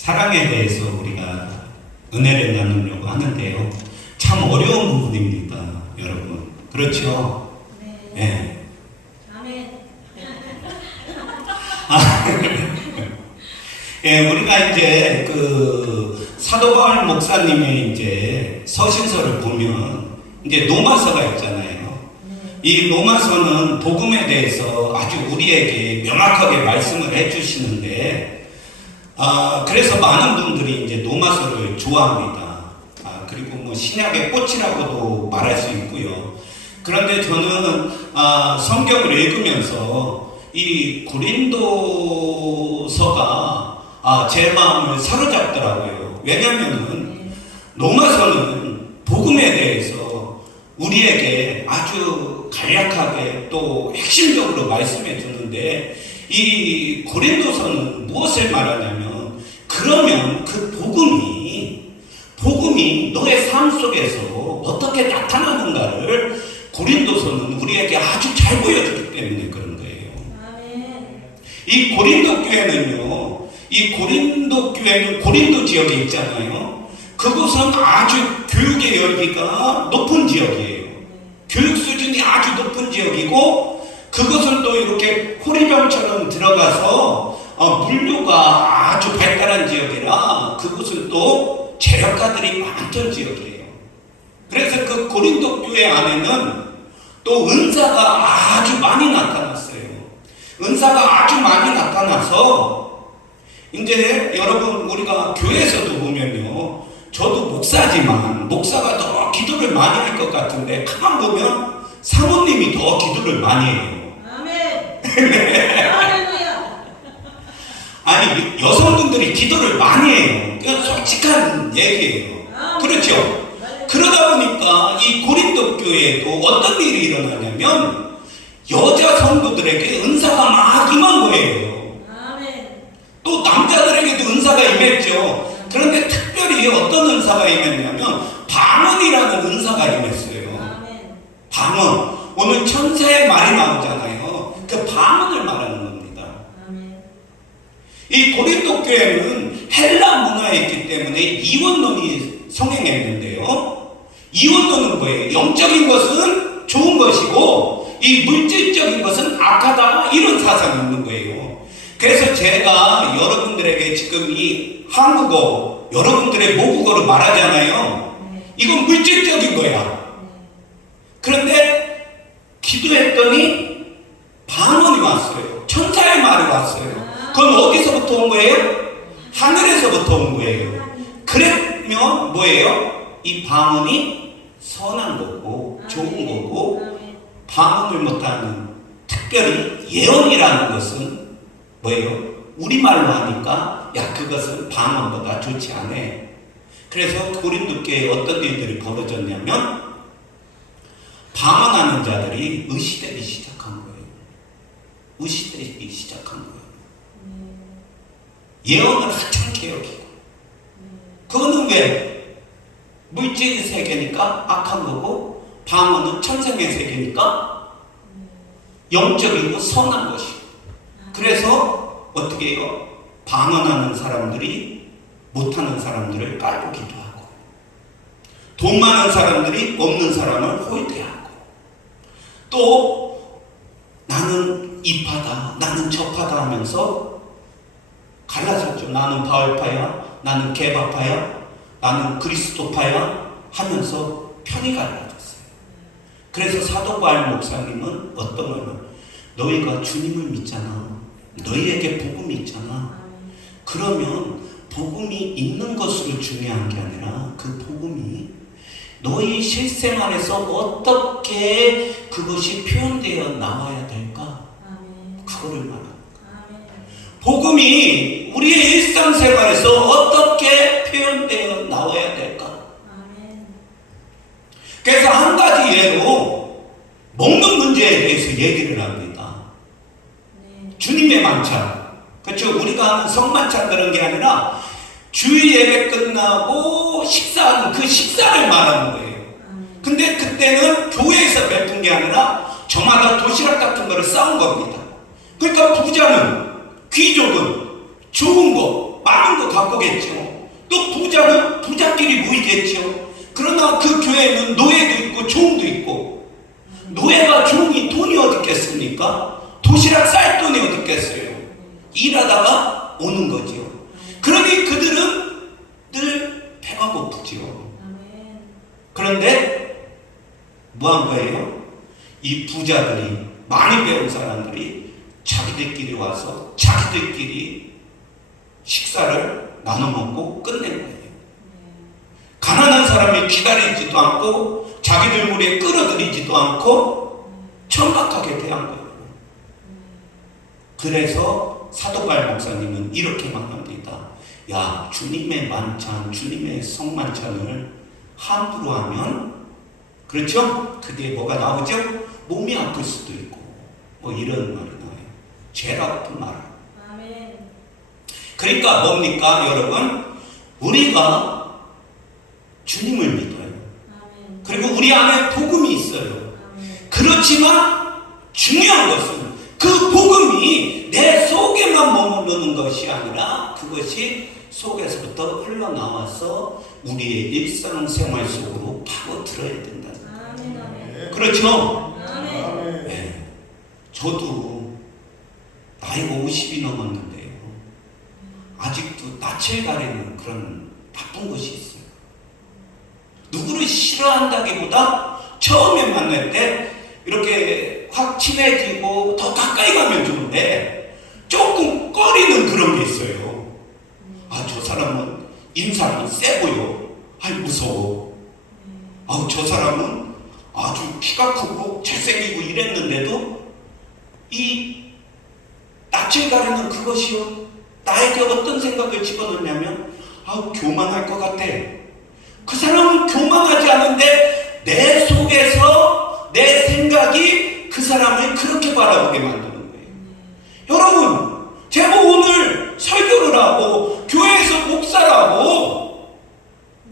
사랑에 대해서 우리가 은혜를 나누려고 하는데요. 참 어려운 부분입니다, 여러분. 그렇죠? 네. 네. 아멘. 예, 우리가 이제 그 사도 바울 목사님의 이제 서신서를 보면 이제 로마서가 있잖아요. 이 로마서는 복음에 대해서 아주 우리에게 명확하게 말씀을 해주시는데, 그래서 많은 분들이 이제 로마서를 좋아합니다. 그리고 뭐 신약의 꽃이라고도 말할 수 있고요. 그런데 저는 성경을 읽으면서 이 고린도서가 제 마음을 사로잡더라고요. 왜냐하면은 로마서는 복음에 대해서 우리에게 아주 간략하게 또 핵심적으로 말씀해 주는데, 이 고린도서는 무엇을 말하냐면, 그러면 그 복음이 너의 삶 속에서 어떻게 나타나는가를 고린도서는 우리에게 아주 잘 보여주기 때문에 그런 거예요. 아멘. 이 고린도 교회는 고린도 지역에 있잖아요. 그곳은 아주 교육의 열기가 높은 지역이에요. 교육 수준이 아주 높은 지역이고, 그것을 또 이렇게 호리병처럼 들어가서 물류가 아주 발달한 지역이라 그곳은 또 재력가들이 많던 지역이에요. 그래서 그 고린도 교회 안에는 또 은사가 아주 많이 나타났어요. 은사가 아주 많이 나타나서 이제 여러분, 우리가 교회에서도 보면요, 저도 목사지만 목사가 더 기도를 많이 할 것 같은데 가만 보면 사모님이 더 기도를 많이 해요. 아멘. 할렐루야. 아니, 여성분들이 기도를 많이 해요. 그건 솔직한 얘기예요. 그렇죠? 그러다 보니까 이 고린도 교회에도 어떤 일이 일어나냐면, 여자 성도들에게 은사가 막 임한 거예요. 아멘. 또 남자들에게도 은사가 임했죠. 그런데 특별히 어떤 은사가 임했냐면 방언이라는 은사가 임했어요. 아멘. 방언. 오늘 천사의 말이 나오잖아요. 그 방언을 말하는 겁니다. 아멘. 이 고린도 교회는 헬라 문화에 있기 때문에 이원론이 성행했는데요. 이원론은 뭐예요? 영적인 것은 좋은 것이고 이 물질적인 것은 악하다, 이런 사상이 있는 거예요. 그래서 제가 여러분들에게 지금 이 한국어, 여러분들의 모국어로 말하잖아요. 이건 물질적인 거야. 그런데 기도했더니 방언이 왔어요. 천사의 말이 왔어요. 그건 어디서부터 온 거예요? 하늘에서부터 온 거예요. 그러면 뭐예요? 이 방언이 선한 거고 좋은 거고, 방언을 못하는, 특별히 예언이라는 것은 뭐예요? 우리말로 하니까 야, 그것은 방언보다 좋지 않아. 그래서 고린도 교회에 어떤 일들이 벌어졌냐면, 방언하는 자들이 의시되기 시작한 거예요. 의시되기 시작한 거예요. 예언을 하찮게 여기고. 그거는 왜? 물질 세계니까 악한 거고, 방언은 천상의 세계니까 영적이고 선한 것이고. 그래서 어떻게 해요? 방언하는 사람들이 못하는 사람들을 깔고 기도하고, 돈 많은 사람들이 없는 사람을 호의대하고, 또 나는 이파다, 나는 저파다 하면서 갈라졌죠. 나는 바울파야, 나는 개바파야, 나는 그리스도파야 하면서 편이 갈라졌어요. 그래서 사도 바울 목사님은 어떤 거는, 너희가 주님을 믿잖아. 너희에게 복음이 있잖아. 그러면 복음이 있는 것으로 중요한 게 아니라 그 복음이 너희 실생활에서 어떻게 그것이 표현되어 나와야 될까? 그거를 말합니다. 복음이 우리의 일상생활에서 어떻게 표현되어 나와야 될까? 그래서 한 가지 예로 먹는 문제에 대해서 얘기를 합니다. 주님의 만찬. 그렇죠? 우리가 하는 성만찬 그런 게 아니라 주일 예배 끝나고 식사하는 그 식사를 말하는 거예요. 근데 그때는 교회에서 베푼 게 아니라 저마다 도시락 같은 거를 싸운 겁니다. 그러니까 부자는, 귀족은 좋은 거 많은 거 갖고 겠죠. 또 부자는 부자끼리 모이겠죠. 그러나 그 교회는 노예도 있고 종도 있고, 노예가 종이 돈이 어디 있겠습니까? 도시락 쌀 돈이 어디 있겠어요? 일하다가 오는 거죠. 그러니 그들은 늘 배가 고프지요. 그런데 뭐 한 거예요? 이 부자들이, 많이 배운 사람들이 자기들끼리 와서 자기들끼리 식사를 나눠 먹고 끝낸 거예요. 가난한 사람이 기다리지도 않고 자기들 무리에 끌어들이지도 않고 천박하게 대한 거예요. 그래서 사도바울 목사님은 이렇게만 합니다. 야, 주님의 만찬, 주님의 성만찬을 함부로 하면, 그렇죠? 그게 뭐가 나오죠? 몸이 아플 수도 있고 뭐 이런 말이 나와요. 죄라 같은 말. 아멘. 그러니까 뭡니까 여러분? 우리가 주님을 믿어요. 아멘. 그리고 우리 안에 복음이 있어요. 아멘. 그렇지만 중요한 것은 그 복음이 내 속에만 머무르는 것이 아니라 그것이 속에서부터 흘러나와서 우리의 일상생활 속으로 파고들어야 된다. 아멘. 아멘. 그렇죠? 아멘. 네. 저도 나이가 50이 넘었는데요. 아직도 낯을 가리는 그런 나쁜 것이 있어요. 누구를 싫어한다기보다 처음에 만날 때 이렇게 확 친해지고 더 가까이 가면 좋은데 조금 꺼리는 그런 게 있어요. 아, 저 사람은 인상이 세 보여. 아이, 무서워. 아, 저 사람은 아주 키가 크고 잘생기고 이랬는데도 이 낯을 가리는 그것이요, 나에게 어떤 생각을 집어넣냐면, 아, 교만할 것 같아. 그 사람은 교만하지 않은데 내 속에서 내 생각이 그 사람을 그렇게 바라보게 만드는 거예요. 여러분, 제가 오늘 설교를 하고 교회에서 목사라고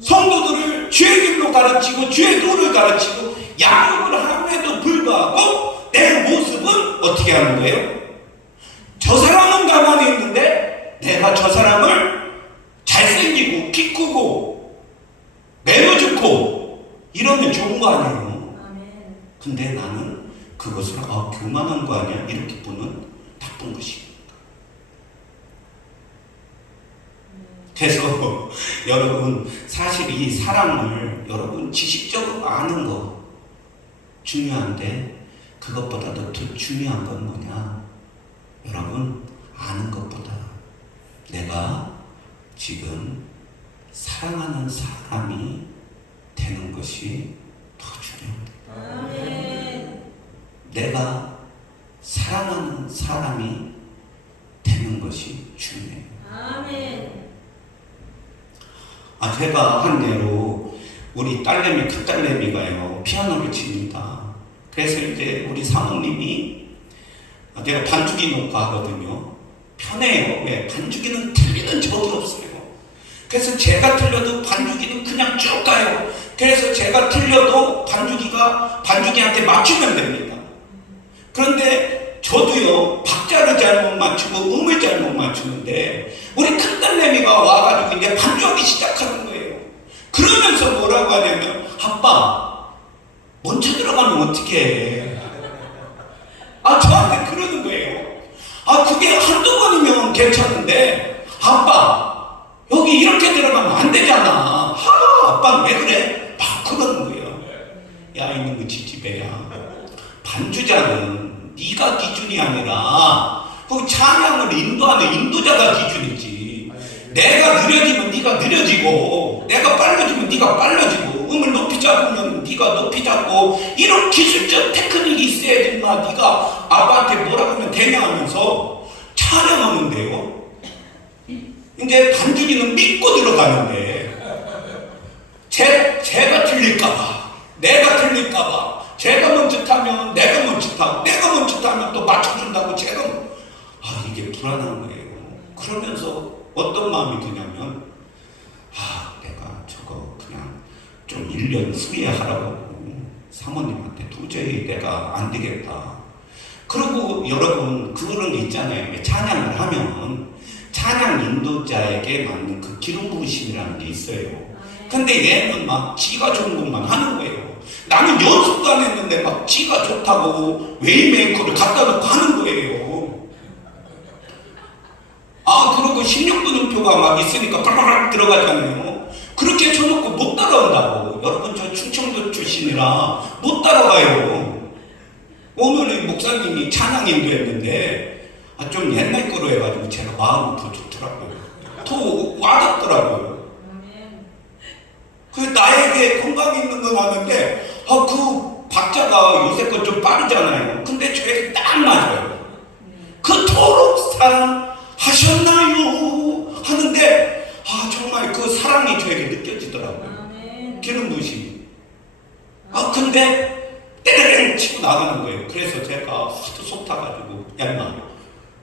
성도들을 주의 길로 가르치고 주의 도를 가르치고 양육을 함에도 불구하고 내 모습은 어떻게 하는 거예요? 저 사람은 가만히 있는데 내가 저 사람을 잘생기고 키 크고 매너 좋고 이러면 좋은 거 아니에요? 아멘. 근데 나는 그것을 교만한 거 아니야? 이렇게 보는 나쁜 것입니다. 그래서 여러분, 사실 이 사랑을 여러분 지식적으로 아는 거 중요한데 그것보다도 더 중요한 건 뭐냐? 여러분, 아는 것보다 내가 지금 사랑하는 사람이 되는 것이 더 중요합니다. 아멘. 내가 사랑하는 사람이 되는 것이 중요해요. 아멘. 제가 한 예로 우리 딸내미, 큰딸내미가요, 피아노를 칩니다. 그래서 이제 우리 사모님이, 내가 반주기 녹화하거든요. 편해요. 왜? 반주기는 틀리는 적이 없어요. 그래서 제가 틀려도 반주기는 그냥 쭉 가요. 그래서 제가 틀려도 반주기한테 맞추면 됩니다. 그런데 저도요, 박자를 잘못 맞추고 음을 잘못 맞추는데 우리 큰딸내미가 와가지고 이제 반주하기 시작하는 거예요. 그러면서 뭐라고 하냐면, 아빠, 먼저 들어가면 어떡해. 저한테 그러는 거예요. 그게 한두 번이면 괜찮은데, 아빠, 여기 이렇게 들어가면 안 되잖아. 아빠 왜 그래? 막 그러는 거예요. 야, 이놈의 지지배야. 반주자는 네가 기준이 아니라 그 찬양을 인도하는 인도자가 기준이지. 내가 느려지면 네가 느려지고, 내가 빨라지면 네가 빨라지고, 음을 높이 잡으면 네가 높이 잡고, 이런 기술적 테크닉이 있어야지. 네가 아빠한테 뭐라고 하면 되냐 하면서 찬양하는데요. 이제 반주기는 믿고 들어가는데 제가 틀릴까봐, 내가 틀릴까봐, 제가 멈칫하면 내가 멈칫하고, 내가 멈칫하면 또 맞춰준다고 제가 이게 불안한 거예요. 그러면서 어떤 마음이 드냐면, 내가 저거 그냥 좀 1년 후에 하라고 사모님한테 도저히 내가 안 되겠다. 그리고 여러분, 그런 게 있잖아요. 찬양을 하면 찬양 인도자에게 맞는 그 기름 부으심이라는 게 있어요. 근데 얘는 막 지가 좋은 것만 하는 거예요. 나는 연습도 안 했는데 막 지가 좋다고 웨이메이커를 갖다 놓고 하는 거예요. 그리고 16분음표가 막 있으니까 빠바락 들어가잖아요. 그렇게 쳐놓고 못 따라온다고. 여러분, 저 충청도 출신이라 못 따라가요. 오늘 목사님이 찬양 인도했는데 좀 옛날 거로 해가지고 제가 마음이 더 좋더라고요. 더 와닿더라고요. 그 나에게 건강 있는 건 아는데 그 박자가 요새 건 좀 빠르잖아요. 근데 저에게 딱 맞아요. 그토록 사랑하셨나요? 하는데 정말 그 사랑이 저에게 느껴지더라고요. 기름 부으심이. 근데 떼레랭 치고 나가는 거예요. 그래서 제가 하도 속 타가지고 야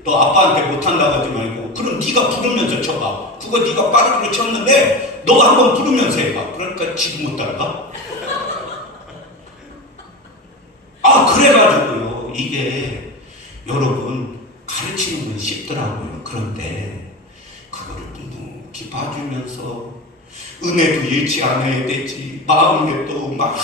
너 아빠한테 못한다고 하지 말고 그럼 네가 부르면서 쳐봐. 그거 네가 빠르게 쳤는데 너 한번 부르면서 해봐. 그러니까 지금 못 따라가? 그래가지고요. 이게 여러분 가르치는 건 쉽더라고요. 그런데 그거를 묵묵히 봐주면서 은혜도 잃지 않아야 되지. 마음에 또 막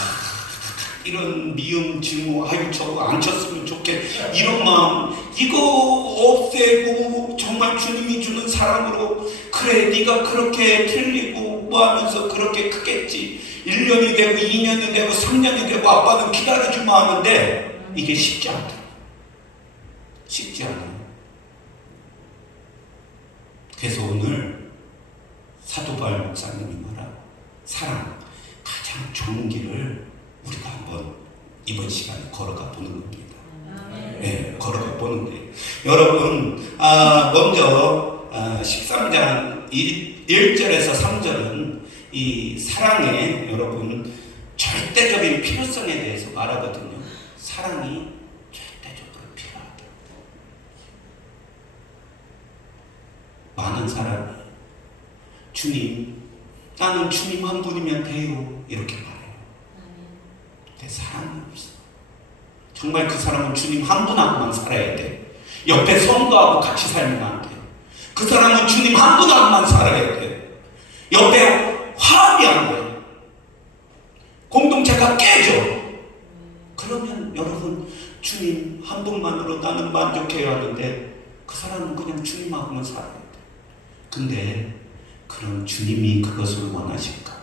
이런 미움, 증오, 저거 안 쳤으면 좋겠 이런 마음 이거 없애고 정말 주님이 주는 사랑으로 그래 네가 그렇게 틀리고 뭐 하면서 그렇게 크겠지. 1년이 되고 2년이 되고 3년이 되고 아빠는 기다려주마 하는데 이게 쉽지 않다. 쉽지 않아요. 그래서 오늘 사도 바울 목사님이 말한 사랑 가장 좋은 길을 우리가 한번 이번 시간에 걸어가 보는 겁니다. 네, 걸어가 보는 거예요. 여러분, 먼저 13장 1절에서 3절은 이 사랑의 여러분 절대적인 필요성에 대해서 말하거든요. 사랑이 절대적으로 필요하다. 많은 사람이 주님, 나는 주님 한 분이면 돼요. 이렇게 말해요. 근데 사랑이 없어. 정말 그 사람은 주님 한 분하고만 살아야 돼. 옆에 성도하고 같이 살면 안 돼. 그 사람은 주님 한 분하고만 살아야 돼. 옆에 화합이 안 돼. 공동체가 깨져. 그러면 여러분 주님 한 분만으로 나는 만족해야 하는데 그 사람은 그냥 주님하고만 살아야 돼. 근데 그럼 주님이 그것을 원하실까?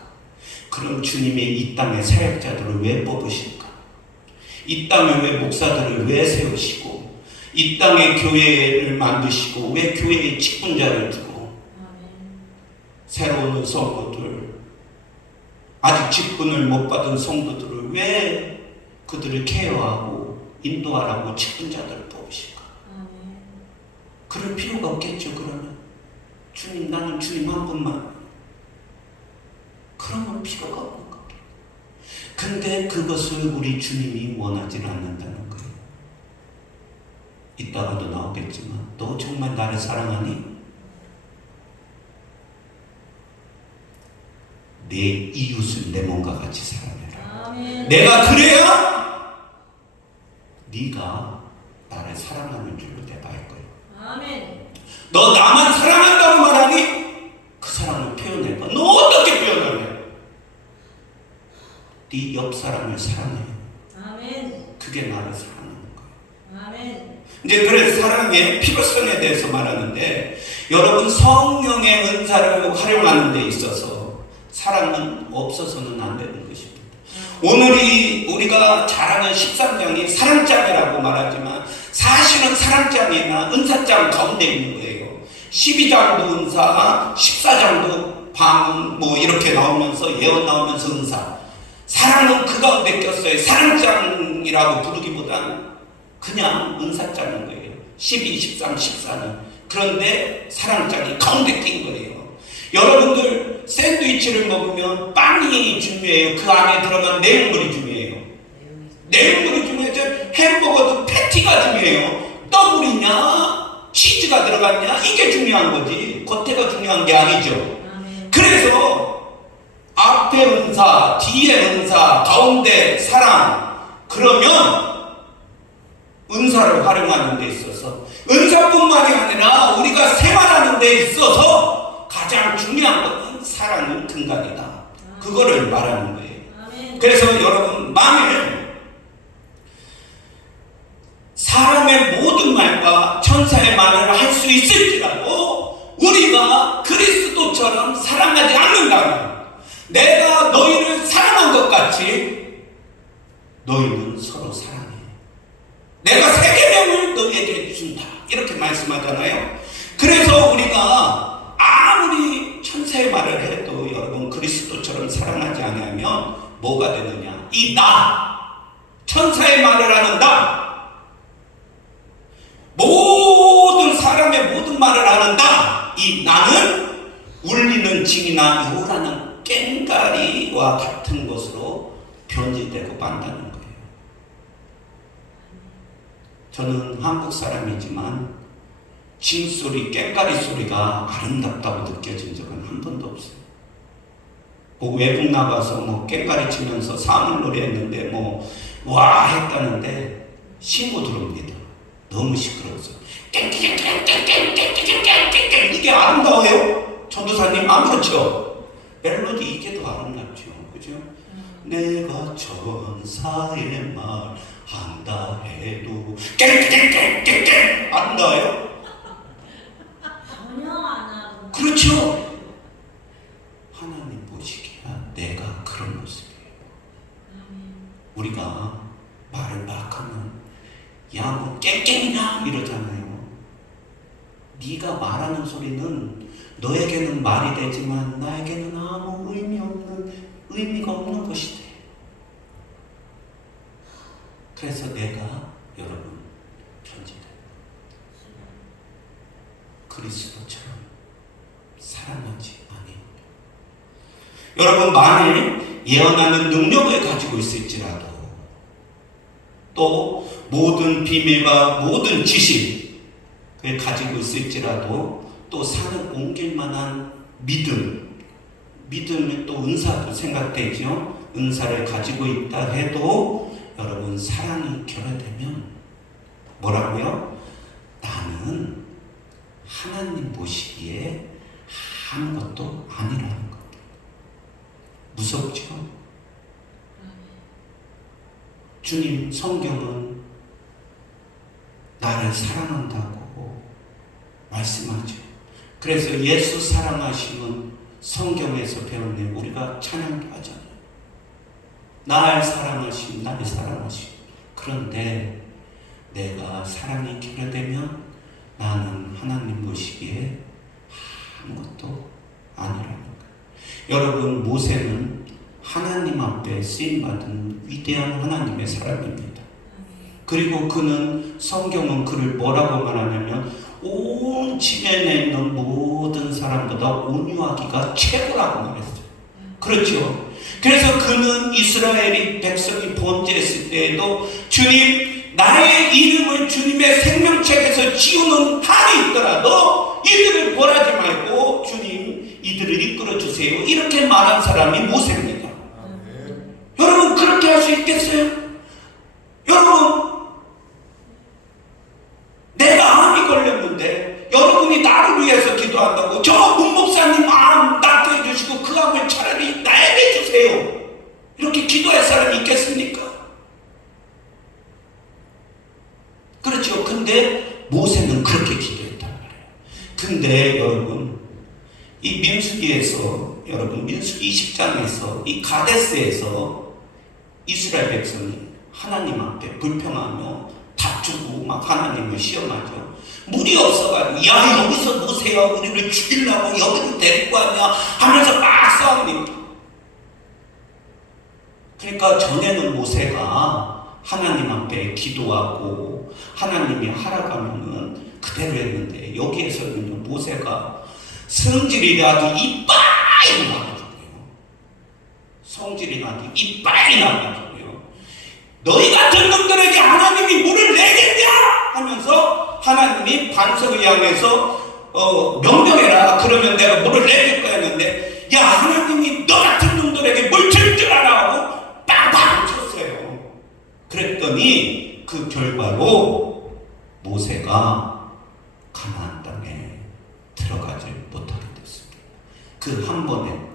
그럼 주님이 이 땅의 사역자들을 왜 뽑으실까? 이 땅에 왜 목사들을 왜 세우시고 이 땅에 교회를 만드시고 왜 교회에 직분자를 두고 새로 오는 성도들 아직 직분을 못 받은 성도들을 왜 그들을 케어하고 인도하라고 직분자들을 뽑으실까? 그럴 필요가 없겠죠. 그러면 주님 나는 주님 한 분만 그러면 필요가 없는 겁니다. 근데 그것을 우리 주님이 원하지 않는다는 거예요. 이따가도 나오겠지만 너 정말 나를 사랑하니? 내 이웃을 내 몸과 같이 사랑해라. 내가 그래야 네가 나를 사랑하는 줄로 내가 알 거야. 너 나만 사랑한다고 말하니? 그 사랑을 표현해봐. 너 어떻게 표현하냐? 네 옆 사람을 사랑해. 그게 나를 사랑하는 거야. 이제 그래서 사랑의 필요성에 대해서 말하는데 여러분 성령의 은사를 활용하는 데 있어서 사랑은 없어서는 안 되는 것입니다. 오늘이 우리가 잘 아는 13장이 사랑장이라고 말하지만 사실은 사랑장이나 은사장 가운데 있는 거예요. 12장도 은사, 14장도 방 뭐 이렇게 나오면서 예언 나오면서 은사. 사랑은 그 가운데 꼈어요. 사랑장이라고 부르기보다는 그냥 은사장인 거예요. 12, 13, 14는. 그런데 사랑장이 가운데 낀 거예요. 여러분들 샌드위치를 먹으면 빵이 중요해요. 그 안에 들어간 내용물이 중요해요. 내용물이 중요해요. 햄버거도 패티가 중요해요. 더블이냐 치즈가 들어갔냐 이게 중요한 거지 겉에가 중요한 게 아니죠. 그래서 앞에 은사, 뒤에 은사, 가운데 사랑. 그러면 은사를 활용하는 데 있어서 은사뿐만이 아니라 우리가 생활하는 데 있어서 가장 중요한 것은 사랑은 근간이다. 그거를 말하는 거예요. 아멘. 그래서 여러분, 만일 사람의 모든 말과 천사의 말을 할 수 있을지라도 우리가 그리스도처럼 사랑하지 않는다면, 내가 너희를 사랑한 것 같이 너희는 서로 사랑해. 내가 세계명을 너희에게 준다. 이렇게 말씀하잖아요. 그래서 우리가 아무리 천사의 말을 해도 여러분 그리스도처럼 사랑하지 않으면 뭐가 되느냐? 이 나, 천사의 말을 하는 나, 모든 사람의 모든 말을 하는 나, 이 나는 울리는 징이나 요란한 꽹가리와 같은 것으로 변질되고 만다는 거예요. 저는 한국 사람이지만 징소리, 꽹가리 소리가 아름답다고 느껴진 적은 한 번도 없어요. 뭐 외국 나가서 뭐 꽹가리 치면서 사물놀이 했는데 뭐 와 했다는데 신고 들어옵니다. 너무 시끄러워서 이게 아름다워요? 전도사님 안 그렇죠? 멜로디 이게 더 아름답죠. 그죠? 내가 천사의 말 한다 해도 깽깽깽깽깽 아름다워요? 전혀 안 하고. 그렇죠? 하나님 보시기야 내가 그런 모습이에요. 우리가 말을 막 하면 야 뭐 깽깽이나 이러잖아요. 네가 말하는 소리는 너에게는 말이 되지만 나에게는 아무 의미가 없는 것이 돼. 그래서 내가 여러분 편지다. 그리스도처럼 사랑하지 아니하며. 여러분, 만일 예언하는 능력을 가지고 있을지라도, 또 모든 비밀과 모든 지식을 가지고 있을지라도, 또 산을 옮길 만한 믿음이 또 은사도 생각되죠. 은사를 가지고 있다 해도 여러분 사랑이 결여되면 뭐라고요? 나는 하나님 보시기에 아무것도 아니라는 겁니다. 무섭죠? 주님 성경은 나를 사랑한다고 말씀하죠. 그래서 예수 사랑하심은 성경에서 배우는 우리가 찬양도 하잖아요. 날 사랑하심, 나를 사랑하심. 그런데 내가 사랑이 결여되면 나는 하나님 보시기에 아무것도 아니라는 거예요. 여러분, 모세는 하나님 앞에 쓰임받은 위대한 하나님의 사람입니다. 그리고 그는, 성경은 그를 뭐라고 말하냐면 온 지면에 있는 모든 사람보다 온유하기가 최고라고 말했어요. 그렇죠? 그래서 그는 이스라엘이 백성이 범죄했을 때에도 주님, 나의 이름을 주님의 생명책에서 지우는 한이 있더라도 이들을 벌하지 말고 주님 이들을 이끌어 주세요, 이렇게 말한 사람이 모세입니다. 여러분, 그렇게 할 수 있겠어요? 여러분, 내가 암이 걸렸는데 여러분이 나를 위해서 기도한다고 저 문목사님 암 낫게 해주시고 그 암을 차라리 나에게 주세요, 이렇게 기도할 사람이 있겠습니까? 그렇죠. 근데 모세는 그렇게 기도했단 말이에요. 근데 여러분, 이 민수기에서, 여러분 민수기 20장에서 이 가데스에서 이스라엘 백성이 하나님 앞에 불평하며 다투고 막 하나님을 시험하죠. 물이 없어가지고 야 여기서 모세야 우리를 죽이려고 여기로 데리고 왔냐 하면서 막 싸웁니다. 그러니까 전에는 모세가 하나님 앞에 기도하고 하나님이 하라고 하면은 그대로 했는데, 여기에서는 모세가 성질이 나도 이빨이 나가지고요. 성질이 나도 이빨이 나가지고요. 너희 같은 놈들에게 하나님이 물을 내겠냐 하면서 하나님이 반석을 향해서 명령해라, 그러면 내가 물을 내줄 거야 했는데, 야 하나님이 너 같은 놈들에게 물 줄 줄 알아 하고 빵빵 쳤어요. 그랬더니 그 결과로 모세가 그 한 번에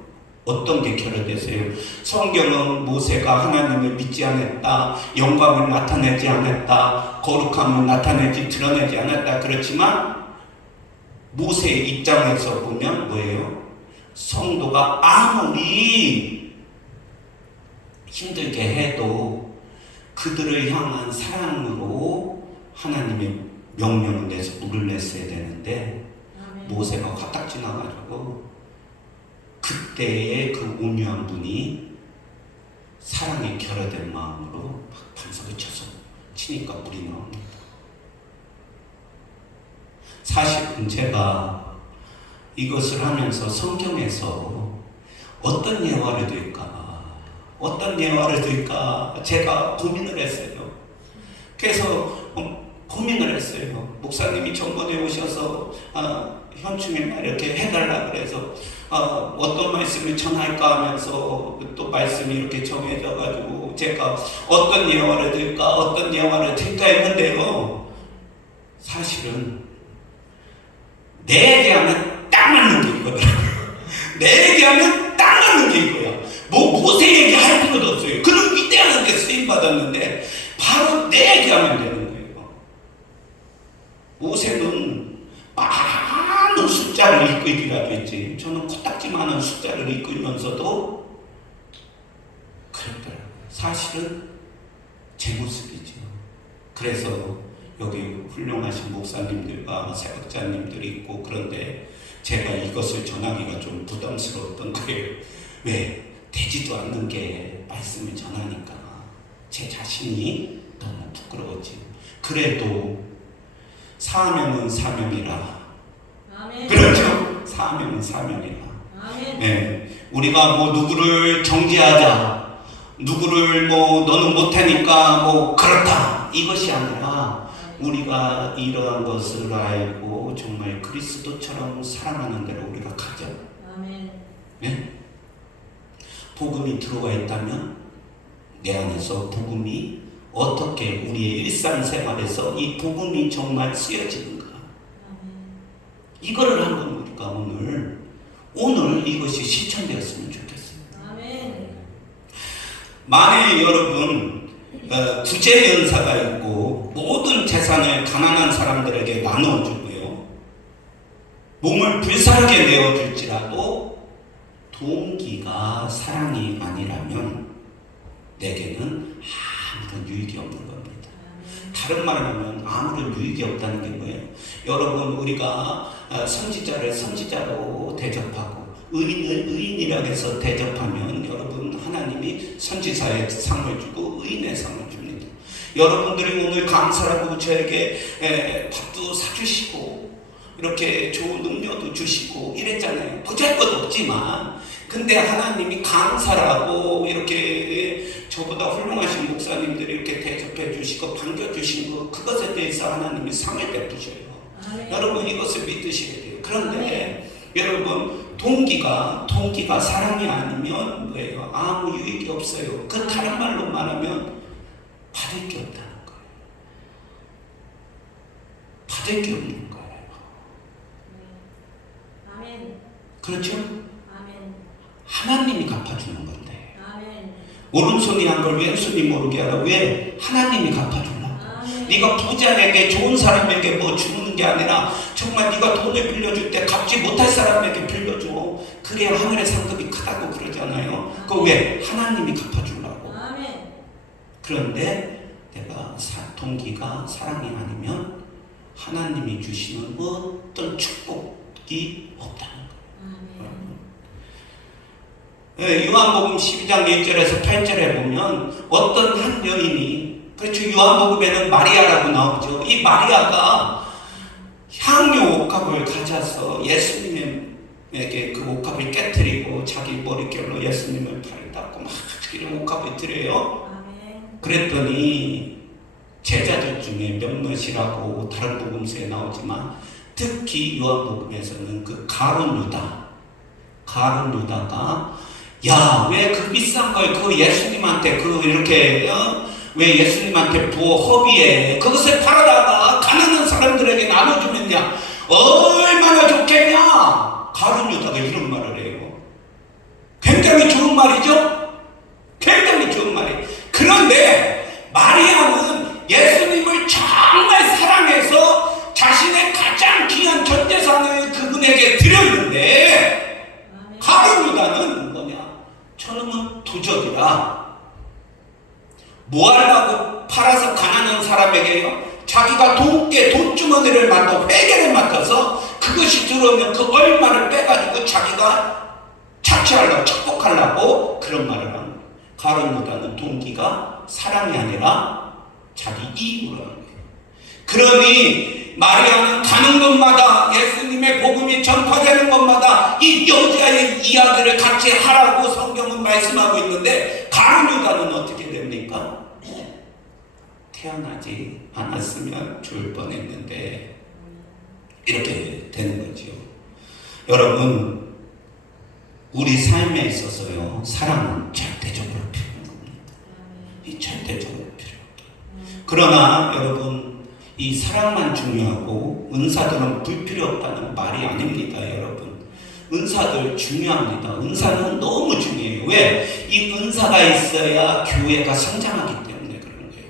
어떤 게 결여되세요? 성경은 모세가 하나님을 믿지 않았다, 영광을 나타내지 않았다, 거룩함을 나타내지 드러내지 않았다 그렇지만 모세의 입장에서 보면 뭐예요? 성도가 아무리 힘들게 해도 그들을 향한 사랑으로 하나님의 명령을 내서 물을 냈어야 되는데 모세가 화딱 지나가지고 그때의 그 온유한 분이 사랑에 결여된 마음으로 막 반석을 쳐서 치니까 물이 나옵니다. 사실은 제가 이것을 하면서 성경에서 어떤 예화를 들까 제가 고민을 했어요. 그래서 고민을 했어요. 목사님이 전번에 오셔서 현충일 날 이렇게 해달라 그래서 어떤 말씀을 전할까 하면서 또 말씀이 이렇게 정해져가지고 제가 어떤 예화를 들까 했는데요. 사실은 내 얘기하면 딱 맞는 게 있거든요. 내 얘기하면 딱 맞는 게 이거야. 모세 얘기할 필요도 없어요. 그런 위대한 데 쓰임받았는데 바로 내 얘기하면 되는 거예요. 모세는 많은 숫자를 이끌기라도 했지. 저는 코딱지만한 숫자를 이끌면서도 그랬더라고요. 사실은 제 모습이죠. 그래서 여기 훌륭하신 목사님들과 사역자님들이 있고 그런데 제가 이것을 전하기가 좀 부담스러웠던 거예요. 왜? 되지도 않는 게 말씀을 전하니까 제 자신이 너무 부끄러웠지. 그래도 사명은 사명이라. 아멘. 그렇죠? 사명은 사명이라. 아멘. 네. 우리가 뭐 누구를 정죄하자, 누구를 뭐 너는 못하니까 뭐 그렇다 이것이 아니라 우리가 이러한 것을 알고 정말 그리스도처럼 사랑하는 대로 우리가 가자. 아멘. 네? 복음이 들어와 있다면 내 안에서 복음이 어떻게 우리의 일상생활에서 이 복음이 정말 쓰여지는가? 이거를 한번 우리가 오늘 이것이 실천되었으면 좋겠어요. 아멘. 만일 여러분 부재 연사가 있고 모든 재산을 가난한 사람들에게 나눠주고요, 몸을 불쌍하게 내어줄지라도 동기가 사랑이 아니라면 내게는 아무런 유익이 없는 겁니다. 다른 말을 하면 아무런 유익이 없다는 게 뭐예요? 여러분 우리가 선지자를 선지자로 대접하고 의인을 의인이라고 해서 대접하면 여러분 하나님이 선지자의 상을 주고 의인의 상을 줍니다. 여러분들이 오늘 감사하고 저에게 밥도 사주시고 이렇게 좋은 음료도 주시고 이랬잖아요. 보잘것없지만 근데 하나님이 감사라고 이렇게 저보다 훌륭하신 목사님들이 이렇게 대접해 주시고 반겨주신 거 그것에 대해서 하나님이 상을 베푸셔요. 여러분 이것을 믿으셔야 돼요. 그런데 여러분 동기가 사랑이 아니면 뭐예요? 아무 유익이 없어요. 그 다른 말로 말하면 받을 게 없다는 거예요. 받을 게 없는 거예요. 아멘. 그렇죠? 아멘. 하나님이 갚아주는 건데 아멘. 오른손이 한 걸 왼손이 모르게 하라. 왜? 하나님이 갚아주려고. 네가 부자에게 좋은 사람에게 뭐 주는 게 아니라 정말 네가 돈을 빌려줄 때 갚지 못할 사람에게 빌려줘. 그래야 하늘의 상급이 크다고 그러잖아요. 그거 왜? 하나님이 갚아주려고. 아멘. 그런데 내가 동기가 사랑이 아니면 하나님이 주시는 어떤 축복이 없다는 거예요. 네, 요한복음 12장 1절에서 8절에 보면 어떤 한 여인이, 그렇죠, 요한복음에는 마리아라고 나오죠. 이 마리아가 향유 옥합을 가져서 예수님에게 그 옥합을 깨뜨리고 자기 머릿결로 예수님을 발을 닦고 막 이런 옥합을 드려요. 그랬더니 제자들 중에 몇몇이라고 다른 복음서에 나오지만 특히 요한복음에서는 그 가룟 유다가 야, 왜 그 비싼 걸 그 예수님한테 그 이렇게 왜 예수님한테 부어 허비해? 그것을 팔아다가 가난한 사람들에게 나눠주면야 얼마나 좋겠냐? 가룟 유다가 이런 말을 해요. 뭐 하려고 팔아서 가난한 사람에게요? 자기가 돈주머니를 맡아 회계를 맡아서 그것이 들어오면 그 얼마를 빼가지고 자기가 착취하려고 착복하려고 그런 말을 하는 거예요. 가룟 유다는 동기가 사랑이 아니라 자기 이익으로 하는 거예요. 그러니 마리아는 가는 곳마다 예수님의 복음이 전파되는 곳마다 이 여자의 이야기를 같이 하라고 성경은 말씀하고 있는데 가룟 유다는 어떻게 됩니까? 태어나지 않았으면 좋을 뻔했는데 이렇게 되는 거죠. 여러분, 우리 삶에 있어서요, 사랑은 절대적으로 필요한 겁니다. 이 절대적으로 필요합니다. 그러나 여러분, 이 사랑만 중요하고 은사들은 불필요 없다는 말이 아닙니다. 여러분, 은사들 중요합니다. 은사는 너무 중요해요. 왜? 이 은사가 있어야 교회가 성장하기 때문에 그러는 거예요.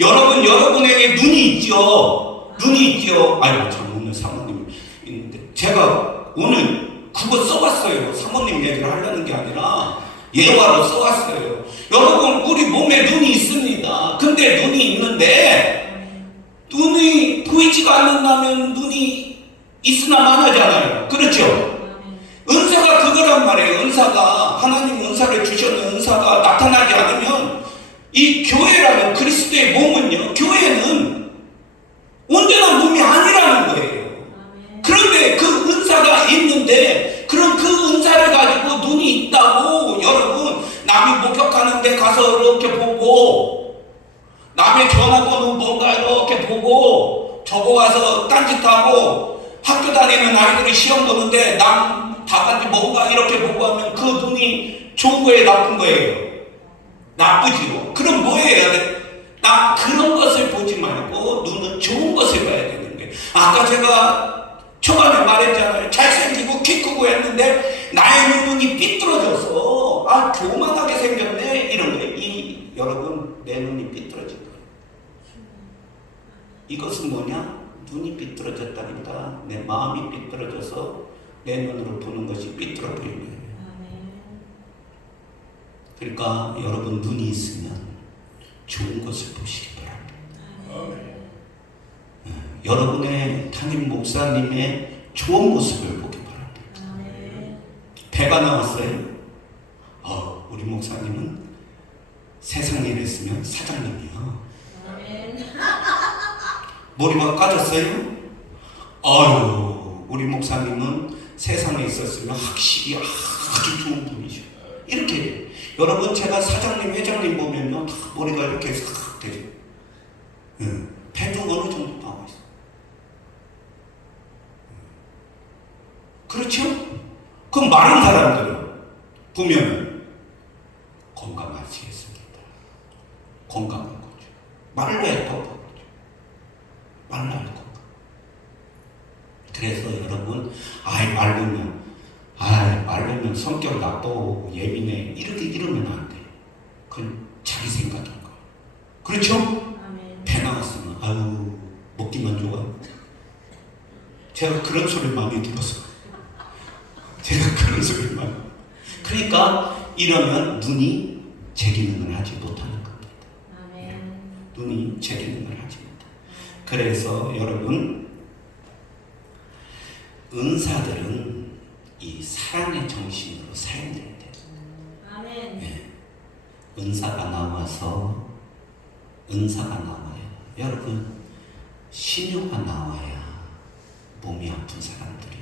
여러분, 여러분에게 눈이 있죠? 눈이 있죠? 아이고, 참 오늘 사모님 있는데 제가 오늘 그거 써봤어요. 사모님 얘기를 하려는 게 아니라 예화로 써왔어요. 여러분, 우리 몸에 눈이 있습니다. 근데 눈이 있는데 눈이 보이지가 않는다면 눈이 있으나 마나잖아요. 그렇죠? 은사가 그거란 말이에요. 은사가, 하나님 은사를 주셨는 은사가 나타나지 않으면 이 교회라는 그리스도의 몸은요, 교회는 온전한 몸이 아니라는 거예요. 그런데 그 은사가 있는데 그럼 그 은사를 가지고 눈이 있다고 여러분 남이 목욕하는 데 가서 이렇게 보고 남의 전화번호 뭔가 이렇게 보고 저거 와서 딴짓하고 학교 다니는 아이들이 시험 보는데 남 답안지 뭔가 이렇게 보고 하면 그 눈이 좋은 거예요, 나쁜 거예요? 나쁘지요. 그럼 뭐 해야 돼? 나 그런 것을 보지 말고 눈은 좋은 것을 봐야 되는 거예요. 아까 제가 초반에 말했잖아요. 잘생기고 키 크고 했는데 나의 눈이 삐뚤어져서 아 교만하게 생겼네 이런 거예요. 이 여러분 내 눈이 삐뚤어진 거예요. 이것은 뭐냐? 눈이 삐뚤어졌다니까 내 마음이 삐뚤어져서 내 눈으로 보는 것이 삐뚤어 보이는 거예요. 그러니까 여러분 눈이 있으면 좋은 것을 보시기 바랍니다. 여러분의 담임 목사님의 좋은 모습을 보기 바랍니다. 배가 나왔어요? 우리 목사님은 세상 일 했으면 사장님이야. 머리가 까졌어요? 아유, 우리 목사님은 세상에 있었으면 확실히 아주 좋은 분이죠. 이렇게 여러분 제가 사장님, 회장님 보면요 다 머리가 이렇게 싹 되죠. 배도 어느 정도 나와 있어. 그렇죠? 그럼 마른 사람들은 보면 건강하시겠습니다. 건강한 거죠. 말라야 더 거죠. 말라야 건강. 그래서 여러분, 말르면 성격 나쁘고 예민해 이러면 안 돼. 그건 자기 생각인 거예요. 그렇죠? 아멘. 배 나왔으면 아유 먹기만 좋아. 제가 그런 소리 많이 들어서 그러니까 이러면 눈이 제 기능을 하지 못하는 겁니다. 아멘. 눈이 제 기능을 하지 못해. 그래서 여러분 은사들은 이 사랑의 정신으로 사용될 때 아멘. 은사가 나와요. 여러분 신유가 나와야 몸이 아픈 사람들이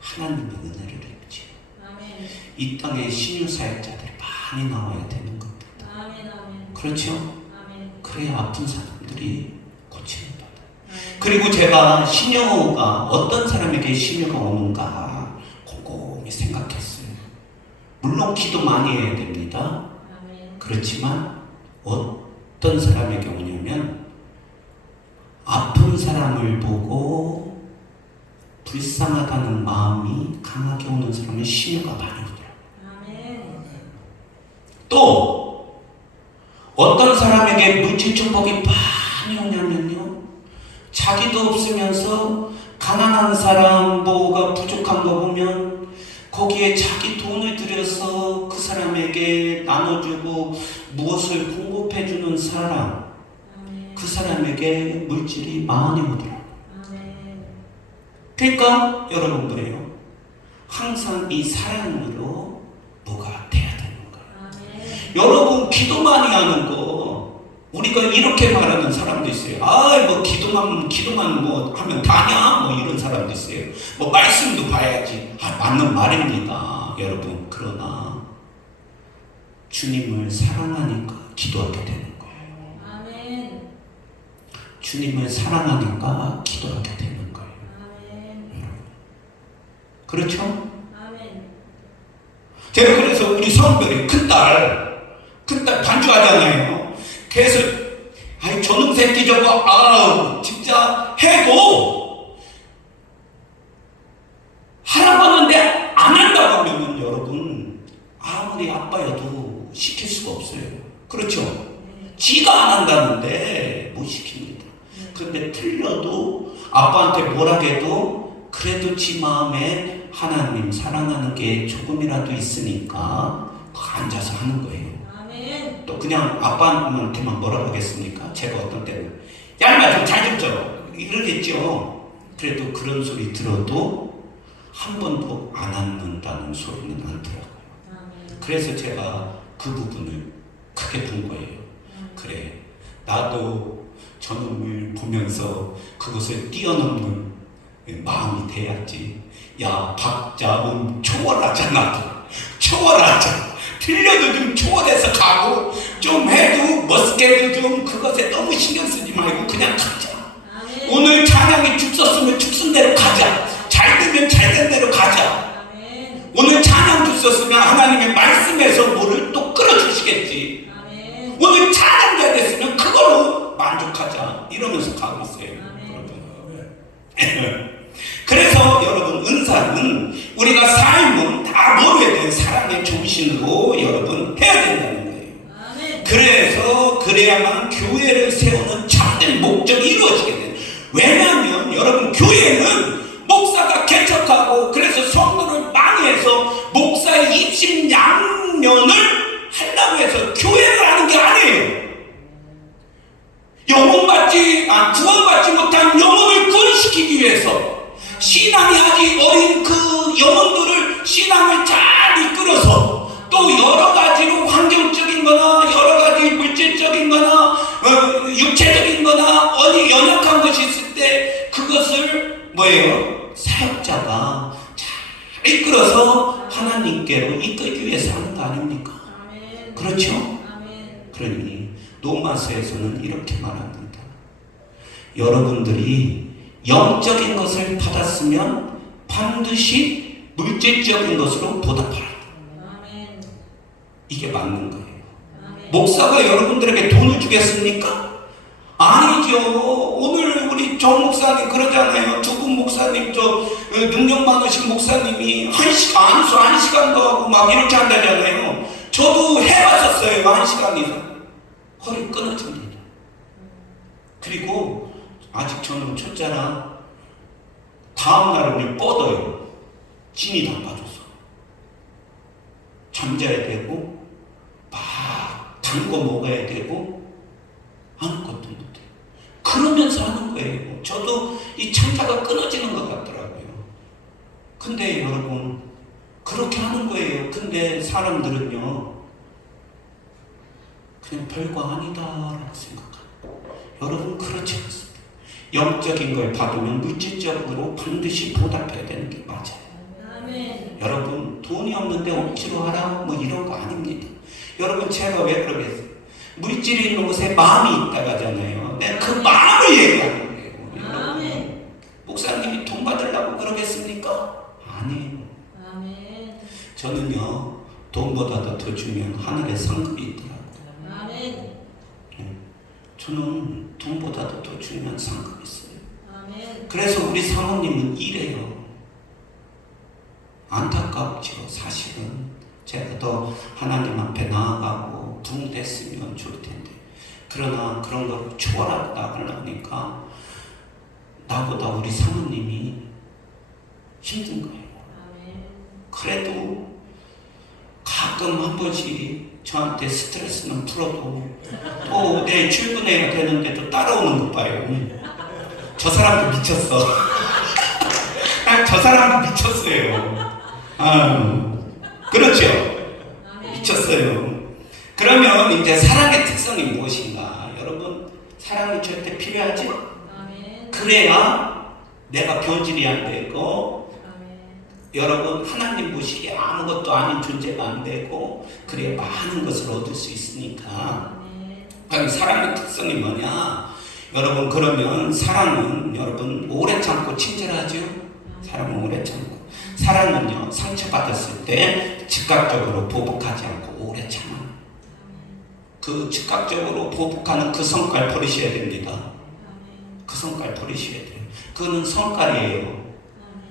하나님의 은혜를 입지. 아멘. 이 땅에 신유 사역자들이 많이 나와야 되는 겁니다. 아멘. 그렇죠? 아멘. 그래야 아픈 사람들이 고침을 받아요. 아멘. 그리고 제가 신유가 어떤 사람에게 신유가 오는가 곰곰이 생각했어요. 물론 기도 많이 해야 됩니다. 아멘. 그렇지만 어떤 사람에게 오냐면 아픈 사람을 보고 불쌍하다는 마음이 강하게 오는 사람은 신유가 많이 오더라고요. 아멘. 또 어떤 사람에게 물질 축복이 많이 오냐면요, 자기도 없으면서 가난한 사람 뭐가 부족한 거 보면 거기에 자기 돈을 들여서 그 사람에게 나눠주고 무엇을 공급해주는 사람, 아멘. 그 사람에게 물질이 많이 오더라고요. 아멘. 그러니까 여러분 뭐예요? 항상 이 사랑으로 뭐가 돼야 되는 거예요. 아멘. 여러분 기도 많이 하는 거 우리가 이렇게 말하는 사람도 있어요. 뭐 기도만 뭐 하면 다냐 뭐 이런 사람도 있어요. 뭐 말씀도 봐야지. 맞는 말입니다, 여러분. 그러나 주님을 사랑하니까 기도하게 되는 거예요. 아멘. 주님을 사랑하니까 기도하게 되는 거예요. 아멘. 그렇죠? 아멘. 제가 그래서 우리 성별이 큰딸 반주하잖아요. 그래서 저놈 새끼 저거 진짜 해도 하라고 하는데 안 한다고 하면은 여러분 아무리 아빠여도 시킬 수가 없어요. 그렇죠? 지가 안 한다는데 못 시킵니다. 근데 틀려도 아빠한테 뭐라 해도 그래도 지 마음에 하나님 사랑하는 게 조금이라도 있으니까 앉아서 하는 거예요. 아멘. 또 그냥 아빠한테만 뭐라고 하겠습니까? 제가 어떤 때는 야 인마 좀 잘 좀 줘 이러겠죠. 그래도 그런 소리 들어도 한 번도 안 앉는다는 소리는 안 들어요. 아멘. 그래서 제가 그 부분을 크게 본 거예요. 그래, 나도 저놈을 보면서 그것을 뛰어넘는 마음이 돼야지. 야, 박자은 초월하잖아. 초월하자. 틀려도 좀 초월해서 가고, 좀 해도 멋있게도 좀 그것에 너무 신경 쓰지 말고 그냥 가자. 아멘. 오늘 찬양이 죽 썼으면 죽 쓴 대로 가자. 잘 되면 잘 된 대로 가자. 아멘. 오늘 찬양 죽 썼으면 하나님의 말씀에서 뭐를 또 끌어주시겠지. 아멘. 오늘 찬양자 됐으면 그걸로 만족하자. 이러면서 가고 있어요. 아멘. 여러분. 그래서 여러분 은사는 우리가 삶은 다 모르게 된 사랑의 정신으로 여러분 해야 된다는 거예요. 아멘. 그래서 그래야만 교회를 세우는 참된 목적이 이루어지게 돼요. 왜냐하면 여러분 교회는 목사가 개척하고 그래서 성도를 많이 해서 목사의 입심양면을 하려고 해서 교회를 하는 게 아니에요. 구원받지 못한 영혼을 구원시키기 위해서 신앙이 아직 어린 그 영혼들을 신앙을 잘 이끌어서 또 여러 가지로 환경적인 거나 여러 가지 물질적인 거나 육체적인 거나 어디 연약한 것이 있을 때 그것을 뭐예요? 사역자가 잘 이끌어서 하나님께로 이끌기 위해서 하는 거 아닙니까? 아멘. 그렇죠? 아멘. 그러니 로마서에서는 이렇게 말합니다. 여러분들이 영적인 것을 받았으면 반드시 물질적인 것으로 보답하라. 아멘. 이게 맞는 거예요. 아멘. 목사가 여러분들에게 돈을 주겠습니까? 아니죠. 오늘 우리 정 목사님 그러잖아요. 두 분 목사님 능력 많으신 목사님이 한 시간도 하고 막 이렇게 한다잖아요. 저도 해봤었어요. 1시간 이상. 허리 끊어집니다. 그리고 아직 저는 첫째라 다음 날은 뻗어요. 진이 다 빠져서 잠자야 되고 막 단 거 먹어야 되고 아무것도 못해요. 그러면서 하는 거예요. 저도 이 창자가 끊어지는 것 같더라고요. 근데 여러분 그렇게 하는 거예요. 근데 사람들은요 그냥 별거 아니다라고 생각합니다. 여러분 그렇지 않습니다. 영적인 걸 받으면 물질적으로 반드시 보답해야 되는 게 맞아요. 아멘. 여러분 돈이 없는데 억지로 하라 뭐 이런 거 아닙니다. 여러분 제가 왜 그러겠어요? 물질이 있는 곳에 마음이 있다고 하잖아요. 내가 그 마음을 얘기하는 거예요. 여러분 아멘. 목사님이 돈 받으려고 그러겠습니까? 아니에요. 아멘. 저는요 돈보다도 더 중요한 하늘의 상급이 있더라고요. 아멘. 저는 돈보다도 더 중요한 상급이 있어요. 아멘. 그래서 우리 사모님은 이래요. 안타깝죠. 사실은 제가 더 하나님 앞에 나아가고 부흥됐으면 좋을 텐데 그러나 그런 걸 초월하고 나가려니까 나보다 우리 사모님이 힘든 거예요. 아멘. 그래도 가끔 한 번씩 저한테 스트레스는 풀어도 또 내 출근해야 되는데도 따라오는 것 봐요. 저 사람도 미쳤어. 저 사람도 미쳤어요. 그렇죠? 미쳤어요. 그러면 이제 사랑의 특성이 무엇인가? 여러분, 사랑이 절대 필요하지? 그래야 내가 변질이 안 되고, 여러분, 하나님 보시기에 아무것도 아닌 존재가 안 되고, 그래야 많은 것을 얻을 수 있으니까. 그럼 사랑의 특성이 뭐냐? 여러분, 그러면 사랑은 여러분 오래 참고 친절하죠? 사랑은 오래 참고. 사랑은요, 상처받았을 때 즉각적으로 보복하지 않고 오래 참아요. 그 즉각적으로 보복하는 그 성깔 버리셔야 됩니다. 그 성깔 버리셔야 돼요. 그거는 성깔이에요.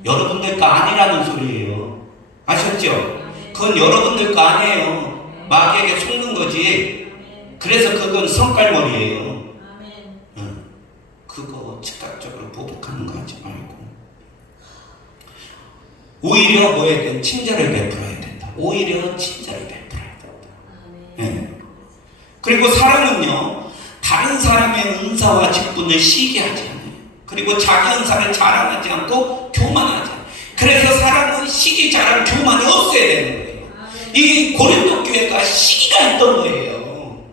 여러분들 거 아니라는 소리예요. 아셨죠? 그건 여러분들 거 아니에요. 마귀에게 속는 거지. 그래서 그건 성깔머리예요. 그거 즉각적으로 보복하는 거 하지 말고 오히려 뭐에 친절을 베풀어야 된다. 오히려 친절을 베풀어야 된다. 네. 그리고 사랑은요, 다른 사람의 은사와 직분을 시기하지 않아요. 그리고 자기 은사를 자랑하지 않고 교만하지 않아요. 그래서 사랑은 시기, 자랑, 교만이 없어야 되는 거예요. 이 고린도 교회가 시기가 있던 거예요.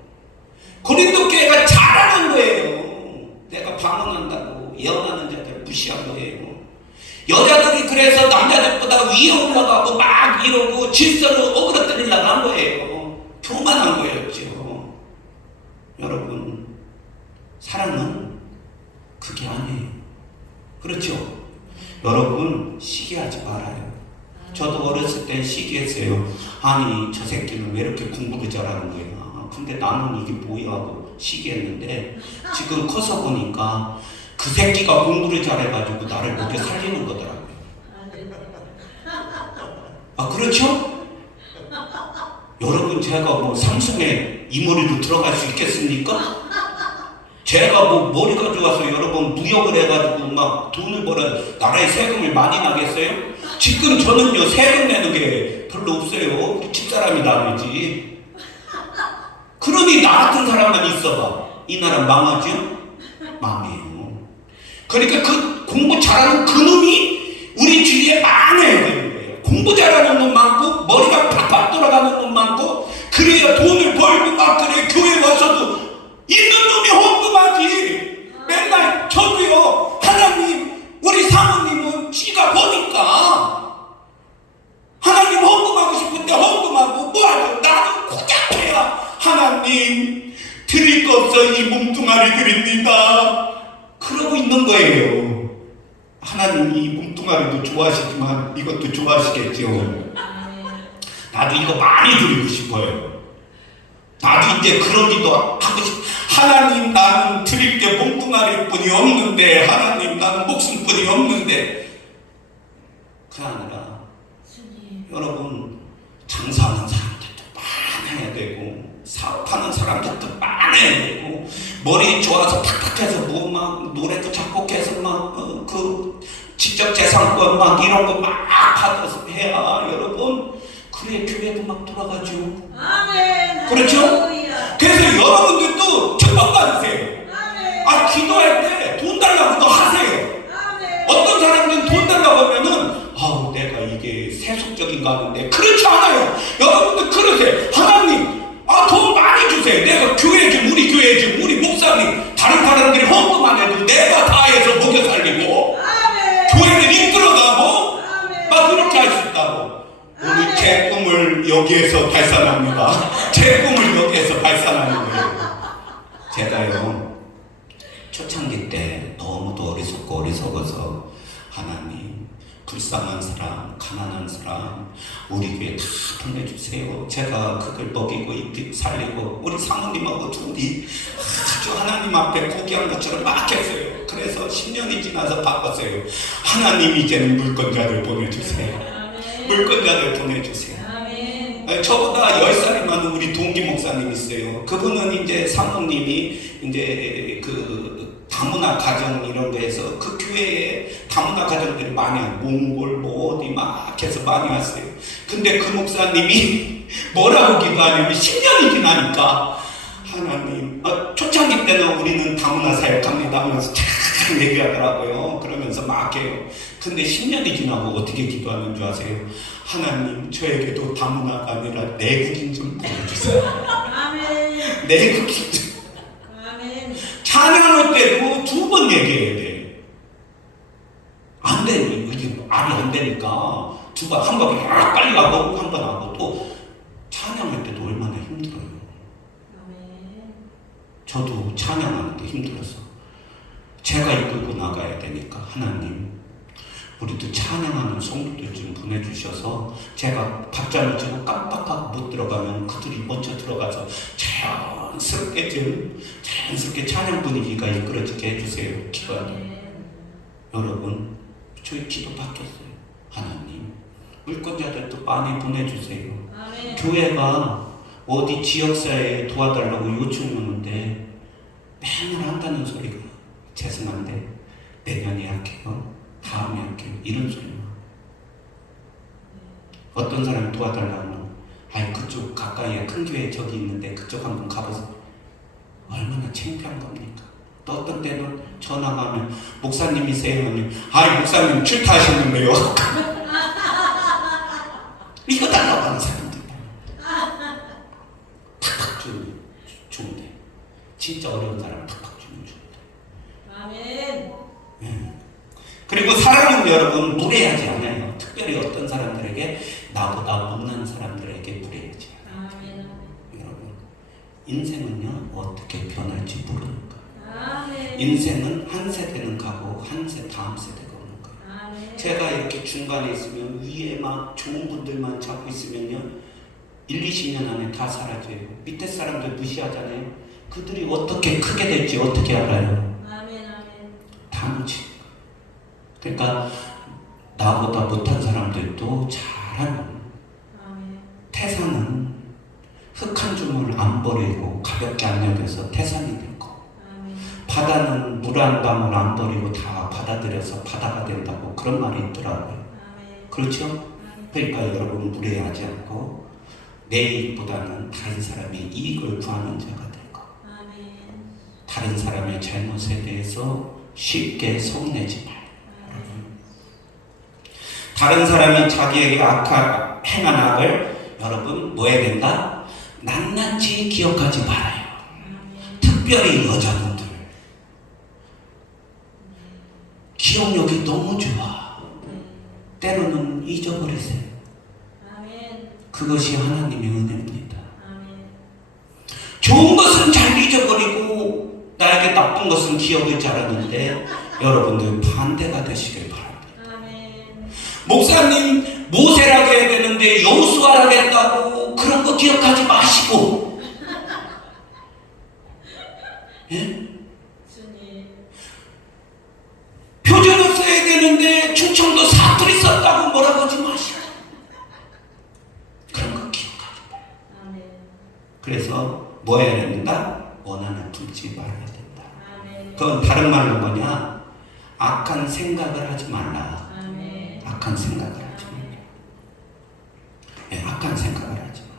고린도 교회가 자랑한 거예요. 내가 방언한다고 예언하는 자들 무시한 거예요. 여자들이 그래서 남자들보다 위에 올라가고 막 이러고 질서를 어그러뜨리려고 한 거예요. 교만한 거였죠. 여러분, 사랑은 그게 아니에요. 그렇죠? 여러분, 시기하지 말아요. 저도 어렸을 때 시기했어요. 아니, 저 새끼는 왜 이렇게 공부를 잘하는 거야? 근데 나는 이게 뭐야 하고 시기했는데 지금 커서 보니까 그 새끼가 공부를 잘해가지고 나를 먹여 살리는 거더라고요. 그렇죠? 여러분, 제가 뭐 삼성에 이모리로 들어갈 수 있겠습니까? 제가 뭐 머리가 좋아서 여러분 무역을 해가지고 막 돈을 벌어 나라에 세금을 많이 나겠어요? 지금 저는요, 세금 내는 게 별로 없어요. 우리 집사람이 나머지. 그러니 나 같은 사람만 있어봐. 이 나라 망하죠? 망해요. 그러니까 그 공부 잘하는 그 놈이 우리 주위에 많아야 되는 거예요. 공부 잘하는 놈 많고 머리가 팍팍 돌아가는 놈 많고 그래야 돈을 벌고 막 그래. 교회 와서도 있는 놈이 헌금하지. 맨날 저도요, 하나님, 우리 사모님은 지가 보니까 하나님 헌금하고 싶은데 헌금하고 뭐하죠? 나는 고작 해야 하나님 드릴 거 없어 이 몸뚱아리 드립니다. 그러고 있는 거예요. 하나님 이 몸뚱아리도 좋아하시지만 이것도 좋아하시겠죠. 나도 이거 많이 드리고 싶어요. 나도 이제 그런 일도 하고 싶어. 하나님, 나는 드릴 게 몸뚱아리뿐이 없는데, 하나님, 나는 목숨뿐이 없는데. 그게 아니라 여러분, 장사하는 사람들도 많아야 되고 사업하는 사람들도 많아야 되고 머리 좋아서 탁탁해서 뭐 막 노래도 작곡해서 막 그 직접 재산권 막 이런 거 막 받아서 해야 여러분, 그래 교회도 막 돌아가죠. 아멘. 그렇죠? 그래서 여러분들도 축복 받으세요. 아멘. 기도할 때 돈 달라고도 하세요. 아멘. 어떤 사람들은 돈 달라고 하면은 내가 이게 세속적인가 하는데 그렇지 않아요. 여러분들 그러세요. 하나님, 돈 많이 주세요. 내가 교회 좀, 우리 교회 좀, 우리 목사님, 다른 사람들이 헌금 안 해도 내가 다 해서 먹여 살리고 아멘. 교회를 이끌어가고 막 그렇게 할 수 있다고. 오늘 제 꿈을 여기에서 발산합니다. 제 꿈을 여기에서 발산하는 거예요. 제가요, 초창기 때 너무도 어리석어서 하나님, 불쌍한 사람, 가난한 사람 우리 교회 다 보내주세요. 제가 그걸 먹이고 입히고 살리고 우리 사모님하고 둘이 아주 하나님 앞에 고귀한 것처럼 막 했어요. 그래서 10년이 지나서 바꿨어요. 하나님, 이제는 물건자들 보내주세요. 물건자들 보내주세요. 저보다 10살이 많은 우리 동기 목사님 있어요. 그분은 이제 사모님이 이제 다 다문화 가정 이런 거에서 그 교회에 다문화 가정들이 많이 와요. 몽골 뭐 어디 막 해서 많이 왔어요. 근데 그 목사님이 뭐라고 기도하냐면 10년이 지나니까 하나님, 초창기 때는 우리는 다문화 사역합니다 하면서 참 얘기하더라고요. 그러면서 막 해요. 근데 10년이 지나고 어떻게 기도하는 줄 아세요? 하나님, 저에게도 다문화가 아니라 내국인 좀 보여주세요. 아멘. 내국인 좀. 아멘. 찬양할 때도 2번 얘기해야 돼. 안 돼. 이게 말이 안 되니까 2번, 한 번 빨리 가고 한 번 하고 또 찬양할 때도 얼마나 힘들어요. 아멘. 저도 찬양하는데 힘들어서 제가 이끌고 나가야 되니까 하나님, 우리도 찬양하는 성도들 좀 보내주셔서 제가 박자를 치고 깜빡하고 못 들어가면 그들이 먼저 들어가서 자연스럽게 찬양 분위기가 이끌어지게 해주세요. 기도하니 여러분, 저희 기도 받겠어요. 하나님, 물권자들도 많이 보내주세요. 아멘. 교회가 어디 지역사회에 도와달라고 요청하는데 맨날 한다는 소리가 죄송한데 내년에 할게요, 다음에 할게요, 이런 소리만. 어떤 사람이 도와달라고 아니 그쪽 가까이에 큰 교회 저기 있는데 그쪽 한번 가보세요. 얼마나 창피한 겁니까? 또 어떤 때는 전화가 오면 목사님이세요 하면 아이 목사님 출타하시는데요. 이거 달라고 하는 사람들 탁탁 주면 좋은데 진짜 어려운 사람 탁탁 주면 좋은데. 아멘. 그리고 사랑은 여러분 무례하지 않아요. 특별히 어떤 사람들에게 나보다 못난 사람들에게 무례하지 않아요. 아멘. 여러분, 인생은요 어떻게 변할지 모르는 거예요. 아멘. 인생은 한 세대는 가고 다음 세대가 오는 거예요. 아멘. 제가 이렇게 중간에 있으면 위에 막 좋은 분들만 잡고 있으면요 1, 20년 안에 다 사라져요. 밑에 사람들 무시하잖아요. 그들이 어떻게 크게 될지 어떻게 알아요? 아멘. 아멘. 다 놓치는 거예요. 그러니까 나보다 못한 사람들도 잘하는 아멘. 태산은 흙 한 주물 안 버리고 가볍게 안 여겨서 태산이 되고, 아멘. 바다는 물 한 방울 안 버리고 다 받아들여서 바다가 된다고 그런 말이 있더라고요. 아멘. 그렇죠? 아멘. 그러니까 여러분 무례하지 않고 내 이익보다는 다른 사람의 이익을 구하는 자가 되고, 아멘. 다른 사람의 잘못에 대해서 쉽게 서운해지 말고, 다른 사람이 자기에게 행한 악을 여러분 뭐 해야 된다? 낱낱이 기억하지 말아요. 아멘. 특별히 여자분들 기억력이 너무 좋아. 때로는 잊어버리세요. 아멘. 그것이 하나님의 은혜입니다. 아멘. 좋은 것은 잘 잊어버리고 나에게 나쁜 것은 기억을 잘하는데 여러분들 반대가 되시길 바랍니다. 아멘. 목사님 모세라고 해야 되는데 여호수아라고 했다고 그런 거 기억하지 마시고, 예? 주님. 표준어 써야 되는데 충청도 사투리 썼다고 뭐라고 하지 마시고 그런 거 기억하지 마요. 아멘. 그래서 뭐 해야 된다? 원한을 품지 말아야 된다. 아멘. 그건 다른 말로 뭐냐? 악한 생각을 하지 말라. 아멘. 악한 생각을 하지 말라. 예, 악한 생각을 하지 말라.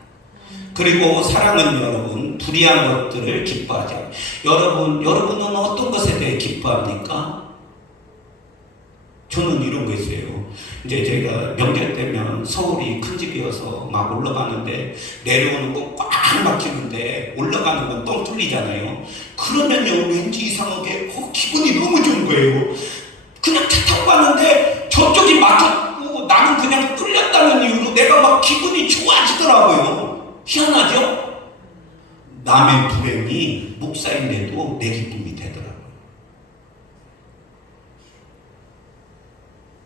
그리고 사랑은 여러분 불의한 것들을 기뻐하지 않아요. 여러분은 어떤 것에 대해 기뻐합니까? 저는 이런 거 있어요. 이제 제가 명절 때면 서울이 큰 집이어서 막 올라가는데 내려오는 건 꽉 막히는데 올라가는 건 뻥 뚫리잖아요. 그러면요 왠지 이상하게 기분이 너무 좋은 거예요. 그냥 차 타고 가는데 저쪽이 막혔고 나는 그냥 뚫렸다는 이유로 내가 막 기분이 좋아지더라고요. 희한하죠? 남의 불행이 목사인데도 내 기쁨이 되더라고요.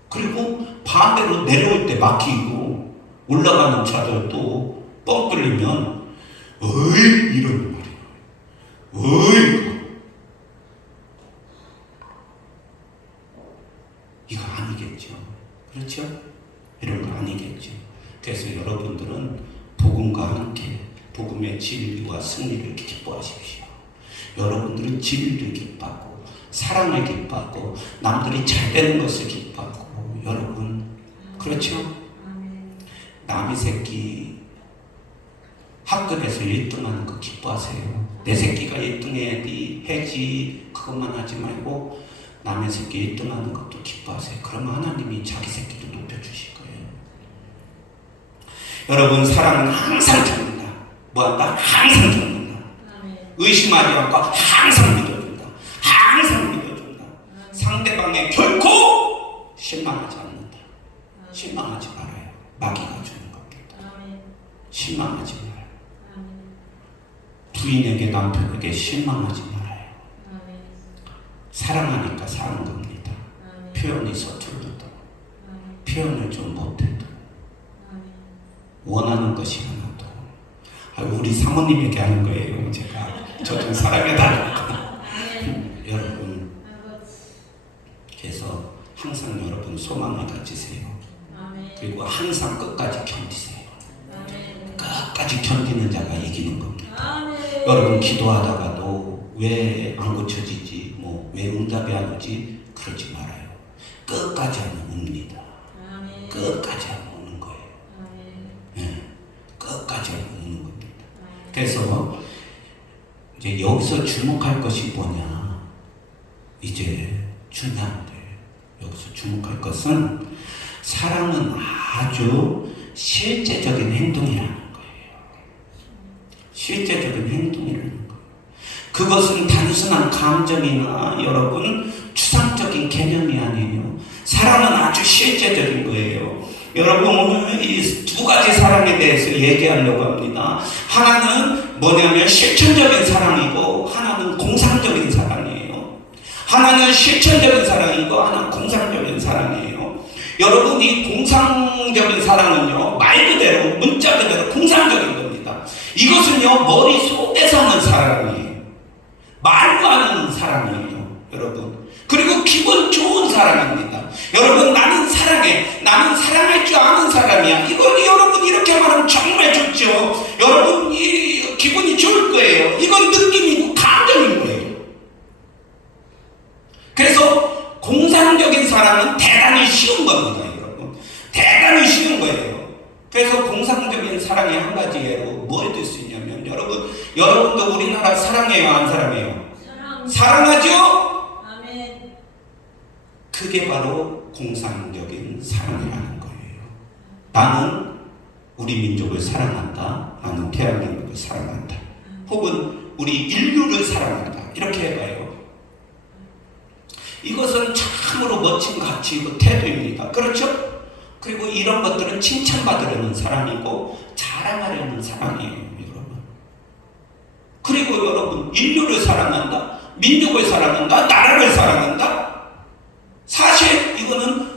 그리고 반대로 내려올 때 막히고 올라가는 차들도 뻥 뚫리면 어이 이런 말이에요. 어이 이거 아니겠죠. 그렇죠? 이런 거 아니겠죠. 그래서 여러분들은 복음과 함께 복음의 진리와 승리를 기뻐하십시오. 여러분들은 진리를 기뻐하고 사랑을 기뻐하고 남들이 잘 되는 것을 기뻐하고 여러분 그렇죠? 남의 새끼 학급에서 1등하는 거 기뻐하세요. 내 새끼가 1등해야지 그것만 하지 말고 남의 새끼 1등하는 것도 기뻐하세요. 그러면 하나님이 자기 새끼도 높여주실 거예요. 여러분 사랑은 항상 겪는다. 뭐한다? 항상 겪는다. 의심하지 않고 항상 믿어준다. 항상 믿어준다. 상대방에 결코 실망하지 않는다. 실망하지 말아요. 마귀가 주는 겁니다. 실망하지 말아요. 부인에게 남편에게 실망하지 말아요. 사랑하니까 사는 겁니다. 표현이 서툴러도 표현을 좀 못해도 원하는 것이 하나도 우리 사모님에게 하는 거예요. 제가 저 좀 사랑해달라고. 여러분 그래서 항상 여러분 소망을 가지세요. 그리고 항상 끝까지 견디세요. 끝까지 견디는 자가 이기는 겁니다. 여러분 기도하다가도 왜 안 고쳐지지 왜 응답이 안 오지 그러지 말아요. 끝까지 하면 옵니다. 끝까지 하면 오는 거예요. 네, 끝까지 하면 오는 겁니다. 그래서 이제 여기서 주목할 것이 뭐냐 이제 중요한데 여기서 주목할 것은 사랑은 아주 실제적인 행동이라는 거예요. 실제적인 행동이라는 거예요. 그것은 단순한 감정이나 여러분 추상적인 개념이 아니에요. 사랑은 아주 실제적인 거예요. 여러분 오늘 이 두 가지 사랑에 대해서 얘기하려고 합니다. 하나는 뭐냐면 실천적인 사랑이고 하나는 공상적인 사랑이에요. 하나는 실천적인 사랑이고 하나는 공상적인 사랑이에요. 여러분 이 공상적인 사랑은요 말 그대로 문자 그대로 공상적인 겁니다. 이것은요 머릿속에서 하는 사랑이에요. 말로 하는 사랑이에요. 여러분 그리고 기분 좋은 사랑입니다. 여러분 나는 사랑해. 나는 사랑할 줄 아는 사람이야. 이건 여러분 이렇게 말하면 정말 좋죠. 여러분 이 기분이 좋을 거예요. 이건 느낌이고 감정인 거예요. 그래서 공상적인 사랑은 대단히 쉬운 겁니다. 여러분 대단히 쉬운 거예요. 그래서 공상적인 사랑의 한 가지 예로 뭘 들 수 있냐면 여러분도 우리나라 사랑해요 안 사랑해요? 사랑하죠? 그게 바로 공상적인 사랑이라는 거예요. 나는 우리 민족을 사랑한다. 나는 대한민국을 사랑한다. 혹은 우리 인류를 사랑한다. 이렇게 해봐요. 이것은 참으로 멋진 가치이고 태도입니다. 그렇죠? 그리고 이런 것들은 칭찬받으려는 사랑이고 자랑하려는 사랑이에요. 여러분. 그리고 여러분 인류를 사랑한다. 민족을 사랑한다. 나라를 사랑한다. 사실 이거는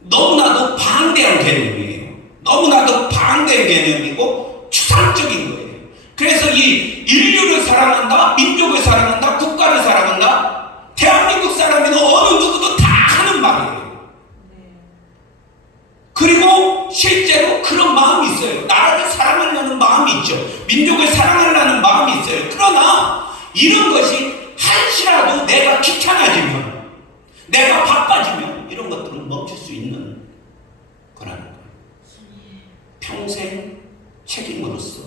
너무나도 방대한 개념이에요. 너무나도 방대한 개념이고 추상적인 거예요. 그래서 이 인류를 사랑한다, 민족을 사랑한다, 국가를 사랑한다, 대한민국 사람이나 어느 누구도 다 하는 말이에요. 그리고 실제로 그런 마음이 있어요. 나라를 사랑하려는 마음이 있죠. 민족을 사랑하려는 마음이 있어요. 그러나 이런 것이 한시라도 내가 귀찮아지면 내가 바빠지면 이런 것들은 멈출 수 있는 거라는 거예요. 평생 책임으로서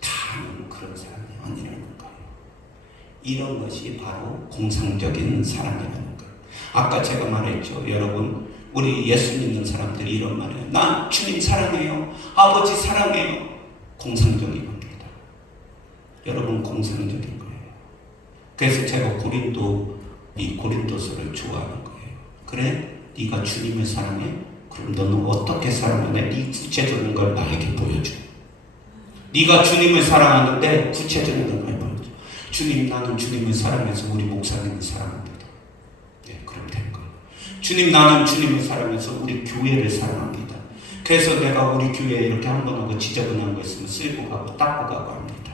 다 하는 그런 사람이 아니라는 거예요. 이런 것이 바로 공상적인 사랑이라는 거예요. 아까 제가 말했죠. 여러분 우리 예수 믿는 사람들이 이런 말이에요. 난 주님 사랑해요. 아버지 사랑해요. 공상적인 겁니다. 여러분 공상적인 거예요. 그래서 제가 이 고린도서를 좋아하는 거예요. 그래? 네가 주님을 사랑해? 그럼 너는 어떻게 사랑하냐? 네 구체적인 걸 나에게 보여줘. 네가 주님을 사랑하는데 구체적인 걸 보여줘. 주님 나는 주님을 사랑해서 우리 목사님을 사랑합니다. 네, 그럼 된 거예요. 주님 나는 주님을 사랑해서 우리 교회를 사랑합니다. 그래서 내가 우리 교회에 이렇게 한 번 하고 지저분한 거 있으면 쓸고 가고 닦고 가고 합니다.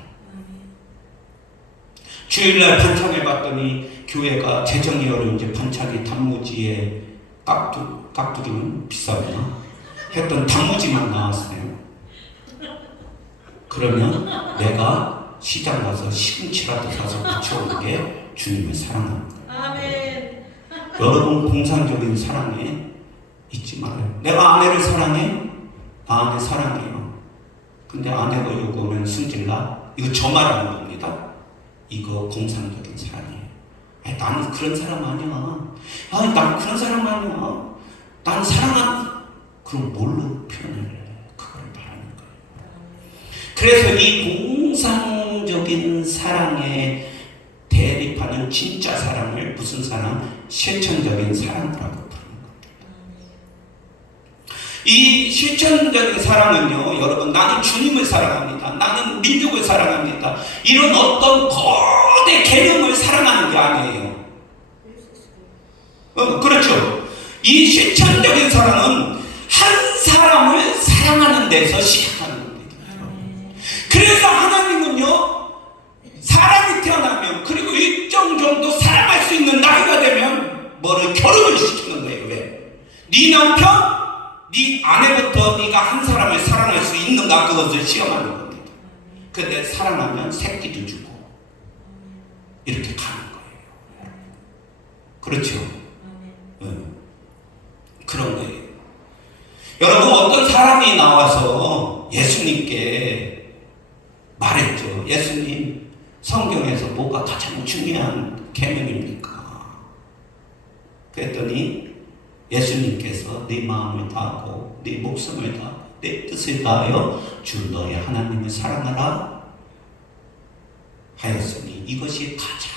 주일날 반찬을 봤더니 교회가 재정이 어려운지 반찬이 단무지에 깍두기는 비싸구나 했던 단무지만 나왔어요. 그러면 내가 시장 가서 시금치라도 사서 붙여오는 게 주님을 사랑합니다. 여러분 공상적인 사랑에 잊지 말아요. 내가 아내를 사랑해? 나 아내 사랑해요. 근데 아내가 요구하면 승질나? 이거 저 말하는 겁니다. 이거 공상적인 사랑이에요. 아니, 나는 그런 사람 아니야. 아니, 난 그런 사람 아니야. 난 사랑한. 그럼 뭘로 표현을 해? 그걸 말하는 거예요. 그래서 이 공상적인 사랑에 대립하는 진짜 사랑을 무슨 사랑? 실천적인 사랑이라고 부르는 겁니다. 이 실천적인 사랑은요, 여러분, 나는 주님을 사랑합니다. 나는 민족을 사랑합니다. 이런 어떤 거대 개념을 사랑하는 게 아니에요. 그렇죠. 이 실천적인 사랑은 한 사람을 사랑하는 데서 시작하는 겁니다. 그래서 하나님은요, 사람이 태어나면 그리고 일정 정도 사랑할 수 있는 나이가 되면 뭐를 결혼을 시키는 거예요. 왜? 네 남편, 네 아내부터 네가 한 사람을 사랑할 수 있는가 그것을 시험하는 겁니다. 근데 사랑하면 새끼도 주고 이렇게 가는 거예요. 그렇죠? 그런 거예요. 여러분, 어떤 사람이 나와서 예수님께 말했죠. 예수님, 성경에서 뭐가 가장 중요한 계명입니까? 그랬더니 예수님께서 네 마음을 다하고 네 목숨을 다하고 내 뜻을 다하여 주 너의 하나님을 사랑하라 하였으니 이것이 가장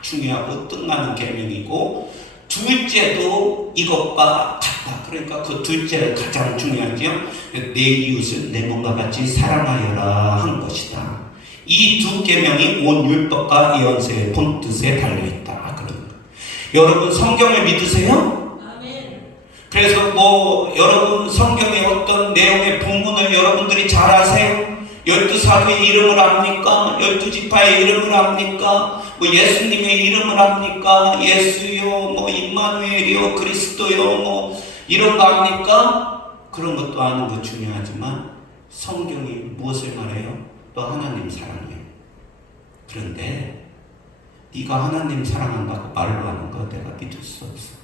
중요하고 뜻나는 계명이고 둘째도 이것과 같다. 그러니까 그 둘째가 가장 중요하죠. 내 이웃을 내 몸과 같이 사랑하여라 한 것이다. 이 두 계명이 온 율법과 예언서의 본뜻에 달려있다. 그런 거. 여러분 성경을 믿으세요? 아멘. 그래서 뭐 여러분 성경의 어떤 내용의 본문을 여러분들이 잘 아세요? 12사도의 이름을 압니까? 12지파의 이름을 압니까? 뭐 예수님의 이름을 압니까? 예수요, 뭐 임마누엘이요, 그리스도요, 뭐 이런 거 압니까? 그런 것도 아는 거 중요하지만 성경이 무엇을 말해요? 너 하나님 사랑해. 그런데 네가 하나님 사랑한다고 말로 하는 거 내가 믿을 수 없어.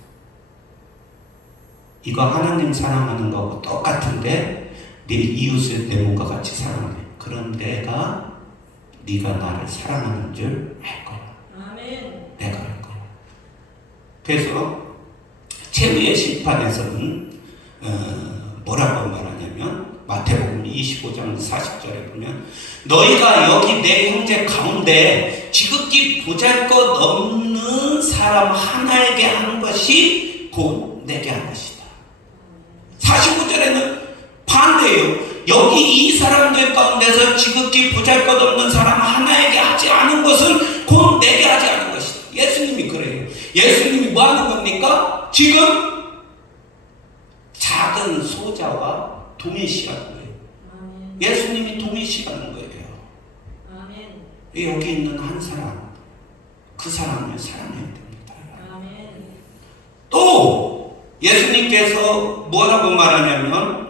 이거 하나님 사랑하는 거하고 똑같은데 네 이웃을 내 몸과 같이 사랑해. 그런 내가 네가 나를 사랑하는 줄 알 거야. 아멘. 내가 알 거야. 그래서 최후의 심판에서는 뭐라고 말하냐면 마태복음 25장 40절에 보면 너희가 여기 내 형제 가운데 지극히 보잘것없는 사람 하나에게 하는 것이 곧 내게 한 것이다. 45절에는 반대예요. 여기 이 사람들 가운데서 지극히 보잘것없는 사람 하나에게 하지 않은 것은 곧 내게 하지 않은 것이다. 예수님이 그래요. 예수님이 뭐 하는 겁니까? 지금 작은 소자와 동일시하는 거예요. 아멘. 예수님이 동일시하는 거예요. 아멘. 여기 있는 한 사람, 그 사람을 사랑해야 됩니다. 아멘. 또 예수님께서 뭐라고 말하냐면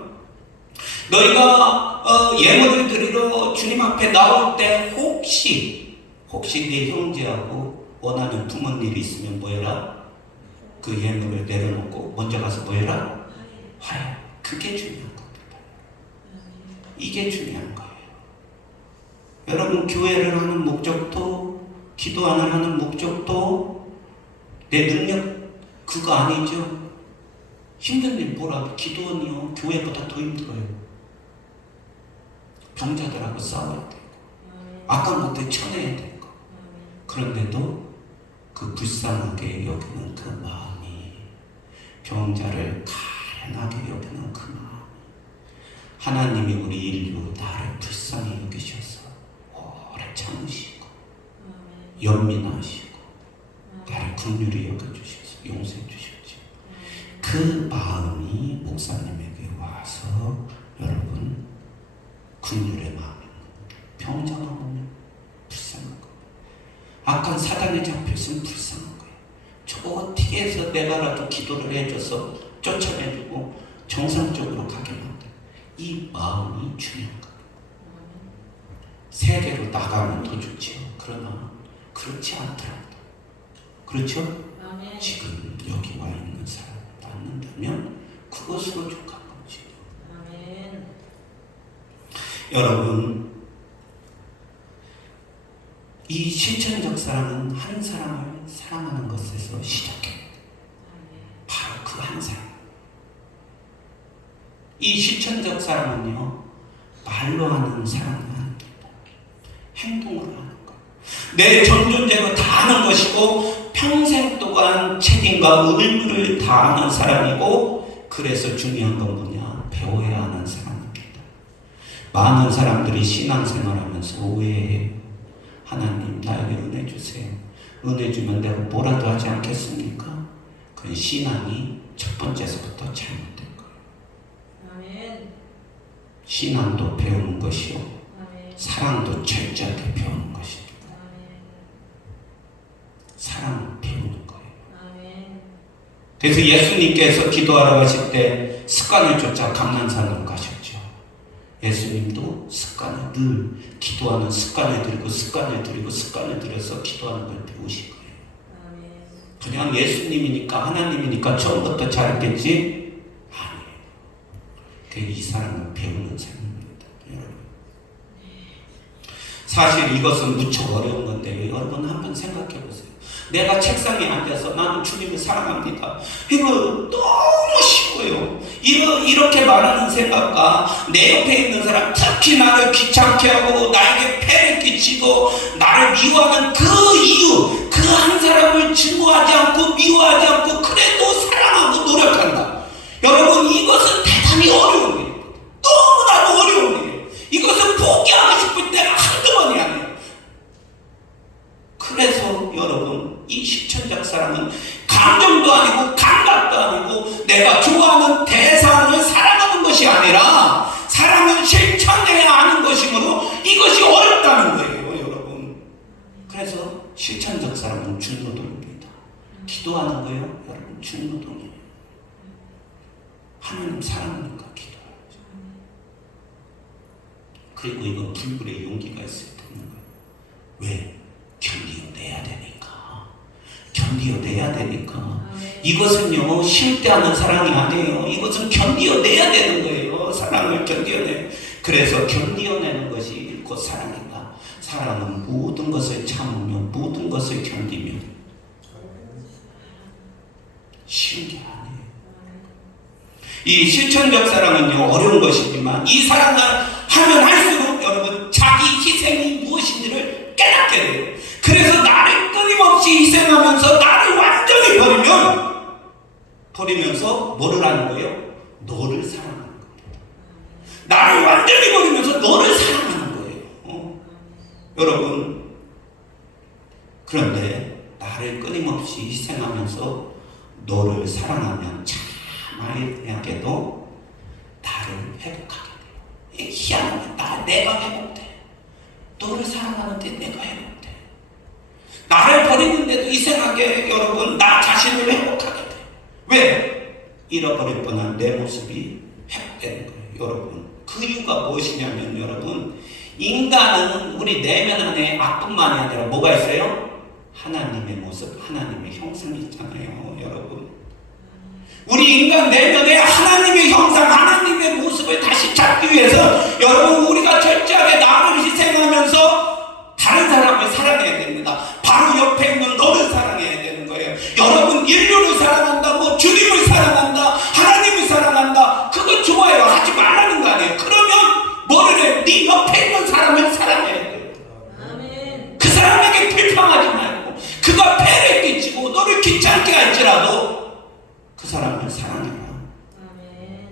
너희가 예물을 드리러 주님 앞에 나올 때 혹시 네 형제하고 원하는 품은 일이 있으면 뭐 해라? 그 예물을 내려놓고 먼저 가서 뭐 해라? 화해. 그게 중요한 겁니다. 이게 중요한 거예요. 여러분 교회를 하는 목적도 기도하는 목적도 내 능력 그거 아니죠. 힘든 일 뭐라고 기도원이요 교회보다 더 힘들어요. 병자들하고 싸워야 되고 악한 것들 쳐내야 되고 그런데도 그 불쌍하게 여기는 그 마음이 병자를 가련하게 여기는 그 마음 하나님이 우리 인류 나를 불쌍히 여기셔서 오래 참으시고 연민하시고 나를 긍휼히 여겨주셔서 용서해 주셨죠. 그 마음이 목사님에게 와서 여러분 긍휼의 마음이 병자가 보면 불쌍한 거예요. 악한 사단에 잡혔으면 불쌍한 거예요. 저거 어떻게 해서 내가라도 기도를 해줘서 쫓아내주고 정상적으로 가게 만들어. 이 마음이 중요한 거예요. 세계로 나가면 더 좋지요. 그러나 그렇지 않더라도 그렇죠? 아멘. 지금 여기 와 있는 사람 낳는다면 그것으로 족한 거지. 아멘. 여러분, 이 실천적 사랑은 한 사람을 사랑하는 것에서 시작해. 바로 그 한 사람. 이 실천적 사랑은요, 말로 하는 사랑이 아닙니다. 행동으로 하는 것. 내 전 존재로 다하는 것이고 평생 동안 책임과 의무를 다하는 사람이고, 그래서 중요한 건 뭐냐? 배워야 하는 사람입니다. 많은 사람들이 신앙생활하면서 오해해요. 하나님 나에게 은혜 주세요. 은혜 주면 내가 뭐라도 하지 않겠습니까? 그 신앙이 첫 번째서부터 잘못된 거예요. 아멘. 신앙도 배우는 것이요, 아멘. 사랑도 철저하게 배우는 것입니다. 아멘. 사랑을 배우는 거예요. 아멘. 그래서 예수님께서 기도하러 가실 때 습관을 쫓아 감난산으로 가셨죠. 예수님도 습관을 늘 기도하는 습관을 들이고 습관을 들여서 기도하는 걸 배우신 거예요. 아멘. 그냥 예수님이니까 하나님이니까 처음부터 잘했겠지? 아니에요. 이 사람을 배우는 삶입니다. 여러분. 사실 이것은 무척 어려운 건데요. 여러분 한번 생각해 보세요. 내가 책상에 앉아서 나는 주님을 사랑합니다. 이거 너무 쉬워요. 이렇게 말하는 생각과 내 옆에 있는 사람, 특히 나를 귀찮게 하고 나에게 폐를 끼치고 나를 미워하는 그 이유, 그 한 사람을 증오하지 않고 미워하지 않고 그래도 사랑하고 노력한다. 여러분, 이것은 대단히 어려운 일이에요. 너무나도 어려운 일이에요. 이것은 포기하고 싶을 때는 한두 번이 아니에요. 그래서 여러분, 이 실천적 사랑은 감정도 아니고 감각도 아니고 내가 좋아하는 대상을 사랑하는 것이 아니라 사랑은 실천해야 하는 것이므로 이것이 어렵다는 거예요, 여러분. 그래서 실천적 사랑은 중노동입니다. 기도하는 거예요, 여러분, 중노동이에요. 하나님 사랑하니까 기도하죠. 그리고 이건 불굴의 용기가 있어야 되는 거예요. 왜? 견디어내야 되니까. 견디어내야 되니까. 이것은요, 쉴 때 하는 사랑이 아니에요. 이것은 견디어내야 되는 거예요. 사랑을 견디어내. 그래서 견디어내는 것이 곧 사랑이다. 사랑은 모든 것을 참으며 모든 것을 견디며. 쉬운 게 아니에요. 이 실천적 사랑은요, 어려운 것이지만 이 사랑을 하면 할수록 여러분, 자기 희생이 무엇인지를 깨닫게 돼요. 그래서 나를 끊임없이 희생하면서 나를 완전히 버리면서 뭐를 하는 거예요? 너를 사랑하는 겁니다. 나를 완전히 버리면서 너를 사랑하는 거예요. 여러분, 그런데 나를 끊임없이 희생하면서 너를 사랑하면 참 아이에게도 나를 회복하게 돼요. 희한하게 내가 회복돼. 너를 사랑하는데 내가 회복돼. 나를 버리는데도 이상하게 여러분 나 자신을 회복하게 돼. 왜? 잃어버릴 뻔한 내 모습이 회복되는 거예요. 여러분, 그 이유가 무엇이냐면 여러분, 인간은 우리 내면 안에 악뿐만이 아니라 뭐가 있어요? 하나님의 모습, 하나님의 형상이 있잖아요. 여러분, 우리 인간 내면에 하나님의 형상, 하나님의 모습을 다시 찾기 위해서 여러분, 우리가 철저하게 나를 희생하면서 다른 사람을 사랑해야 됩니다. 바로 옆에 있는 너를 사랑해야 되는 거예요. 여러분, 인류를 사랑한다, 주님을 사랑한다, 하나님을 사랑한다, 그거 좋아요. 하지 말라는 거 아니에요. 그러면 뭐를 해? 네 옆에 있는 사람을 사랑해야 돼요. 아멘. 그 사람에게 불평하지 말고, 그가 폐를 끼치고 너를 귀찮게 할지라도 그 사람을 사랑해라. 아멘.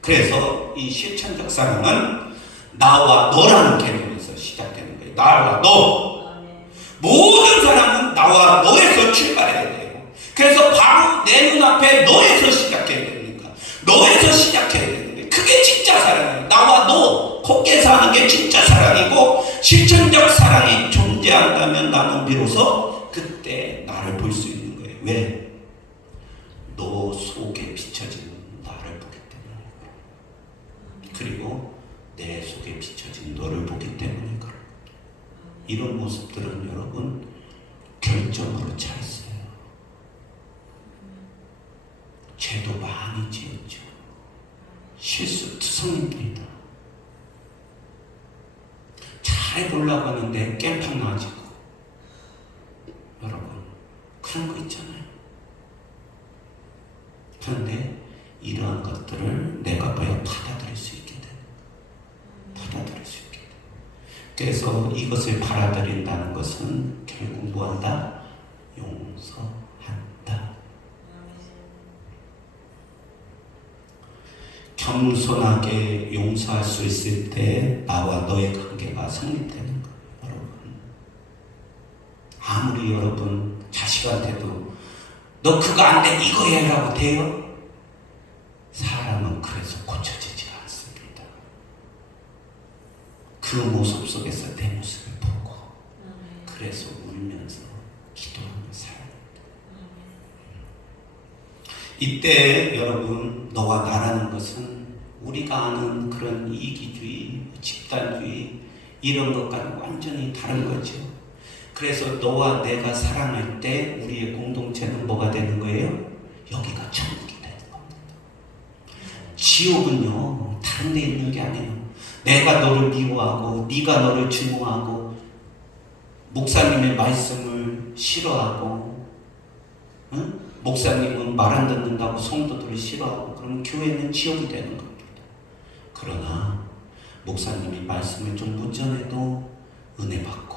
그래서 이 실천적 사랑은 나와 너라는 개념에서 시작되는 거예요. 나와 너. 아멘. 모든 사랑은 나와 너에서 출발해야 돼요. 그래서 바로 내 눈앞에 너에서 시작해야 됩니까? 너에서 시작해야 되는 거예요. 그게 진짜 사랑이에요. 나와 너 곱게서 하는 게 진짜 사랑이고, 실천적 사랑이 존재한다면 나는 비로소 그때 나를 볼 수 있는 거예요. 왜? 너 속에 비춰진 나를 보기 때문에 그래요. 그리고 내 속에 비춰진 너를 보기 때문에 그래요. 이런 모습들은 여러분 결정으로 차 있어요. 잘해보려고 하는데 깽판 나지고 여러분 그런 거 있잖아요. 그런데 이러한 것들을 내가 과연 받아들일 수 있게 돼. 받아들일 수 있게 돼. 그래서 이것을 받아들인다는 것은 결국 뭐한다? 용서한다. 겸손하게 용서할 수 있을 때 나와 너의 관계가 성립되는 거예요. 여러분 아무리 여러분 자식한테도 너 그거 안 돼 이거 해라고 돼요? 사람은 그래서 고쳐지지가 않습니다. 그 모습 속에서 내 모습을 보고 그래서 울면서 기도하며 살아야 됩니다. 이때 여러분 너와 나라는 것은 우리가 아는 그런 이기주의, 집단주의 이런 것과는 완전히 다른 거죠. 그래서 너와 내가 사랑할 때 우리의 공동체는 뭐가 되는 거예요? 여기가 천국이 되는 겁니다. 지옥은요 다른 데 있는 게 아니에요. 내가 너를 미워하고 네가 너를 증오하고 목사님의 말씀을 싫어하고 응? 목사님은 말 안 듣는다고 성도들을 싫어하고 그러면 교회는 지옥이 되는 겁니다. 그러나 목사님이 말씀을 좀 못 전해도 은혜 받고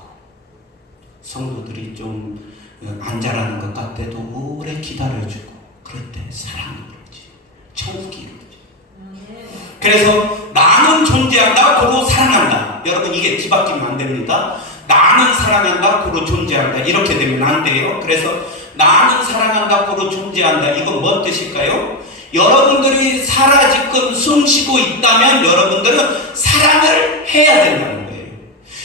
성도들이 좀 안 자라는 것 같아도 오래 기다려주고 그럴 때 사랑이 이루어지 천국이 이루어지. 그래서 나는 존재한다 고로 사랑한다. 여러분 이게 뒤바뀌면 안 됩니다. 나는 사랑한다 고로 존재한다 이렇게 되면 안 돼요. 그래서 나는 사랑한다 고로 존재한다 이건 뭔 뜻일까요? 여러분들이 살아지금 숨쉬고 있다면 여러분들은 사랑을 해야 된다는 거예요.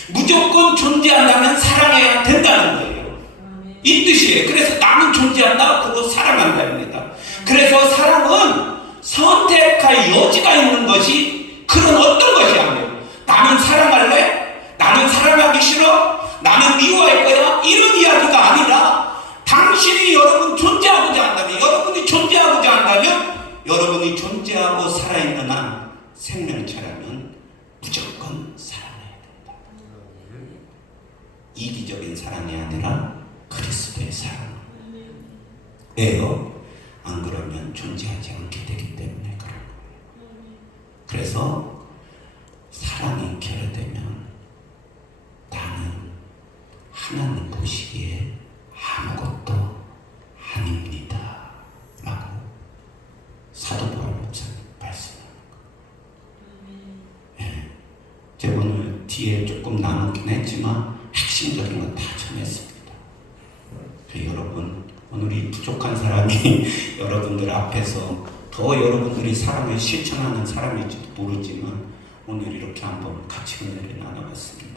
무조건 존재한다면 사랑해야 된다는 거예요. 이 뜻이에요. 그래서 나는 존재한다 그리고 사랑한다입니다. 그래서 사랑은 선택할 여지가 있는 것이 그런 어떤 것이 아니에요. 나는 사랑할래? 나는 사랑하기 싫어? 나는 미워할 거야? 이런 이야기가 아니라 당신이 여러분 존재하고자 한다면 여러분이 존재하고자 한다면 여러분이 존재하고 살아있는 한 생명체라면 무조건 사랑해야 된다. 이기적인 사랑이 아니라 그리스도의 사랑이에요. 안 그러면 존재하지 않게 되기 때문에 그런 거예요. 그래서 사랑이 결여되면 나는 하나님 보시기에 아무것도 아닙니다 라고 사도 바울 목사님 말씀하는 거예요. 예. 제가 오늘 뒤에 조금 나누긴 했지만 핵심적인 건 다 전했습니다. 여러분 오늘 이 부족한 사람이 여러분들 앞에서 더 여러분들이 사랑을 실천하는 사람일지도 모르지만 오늘 이렇게 한번 같이 은혜를 나눠봤습니다.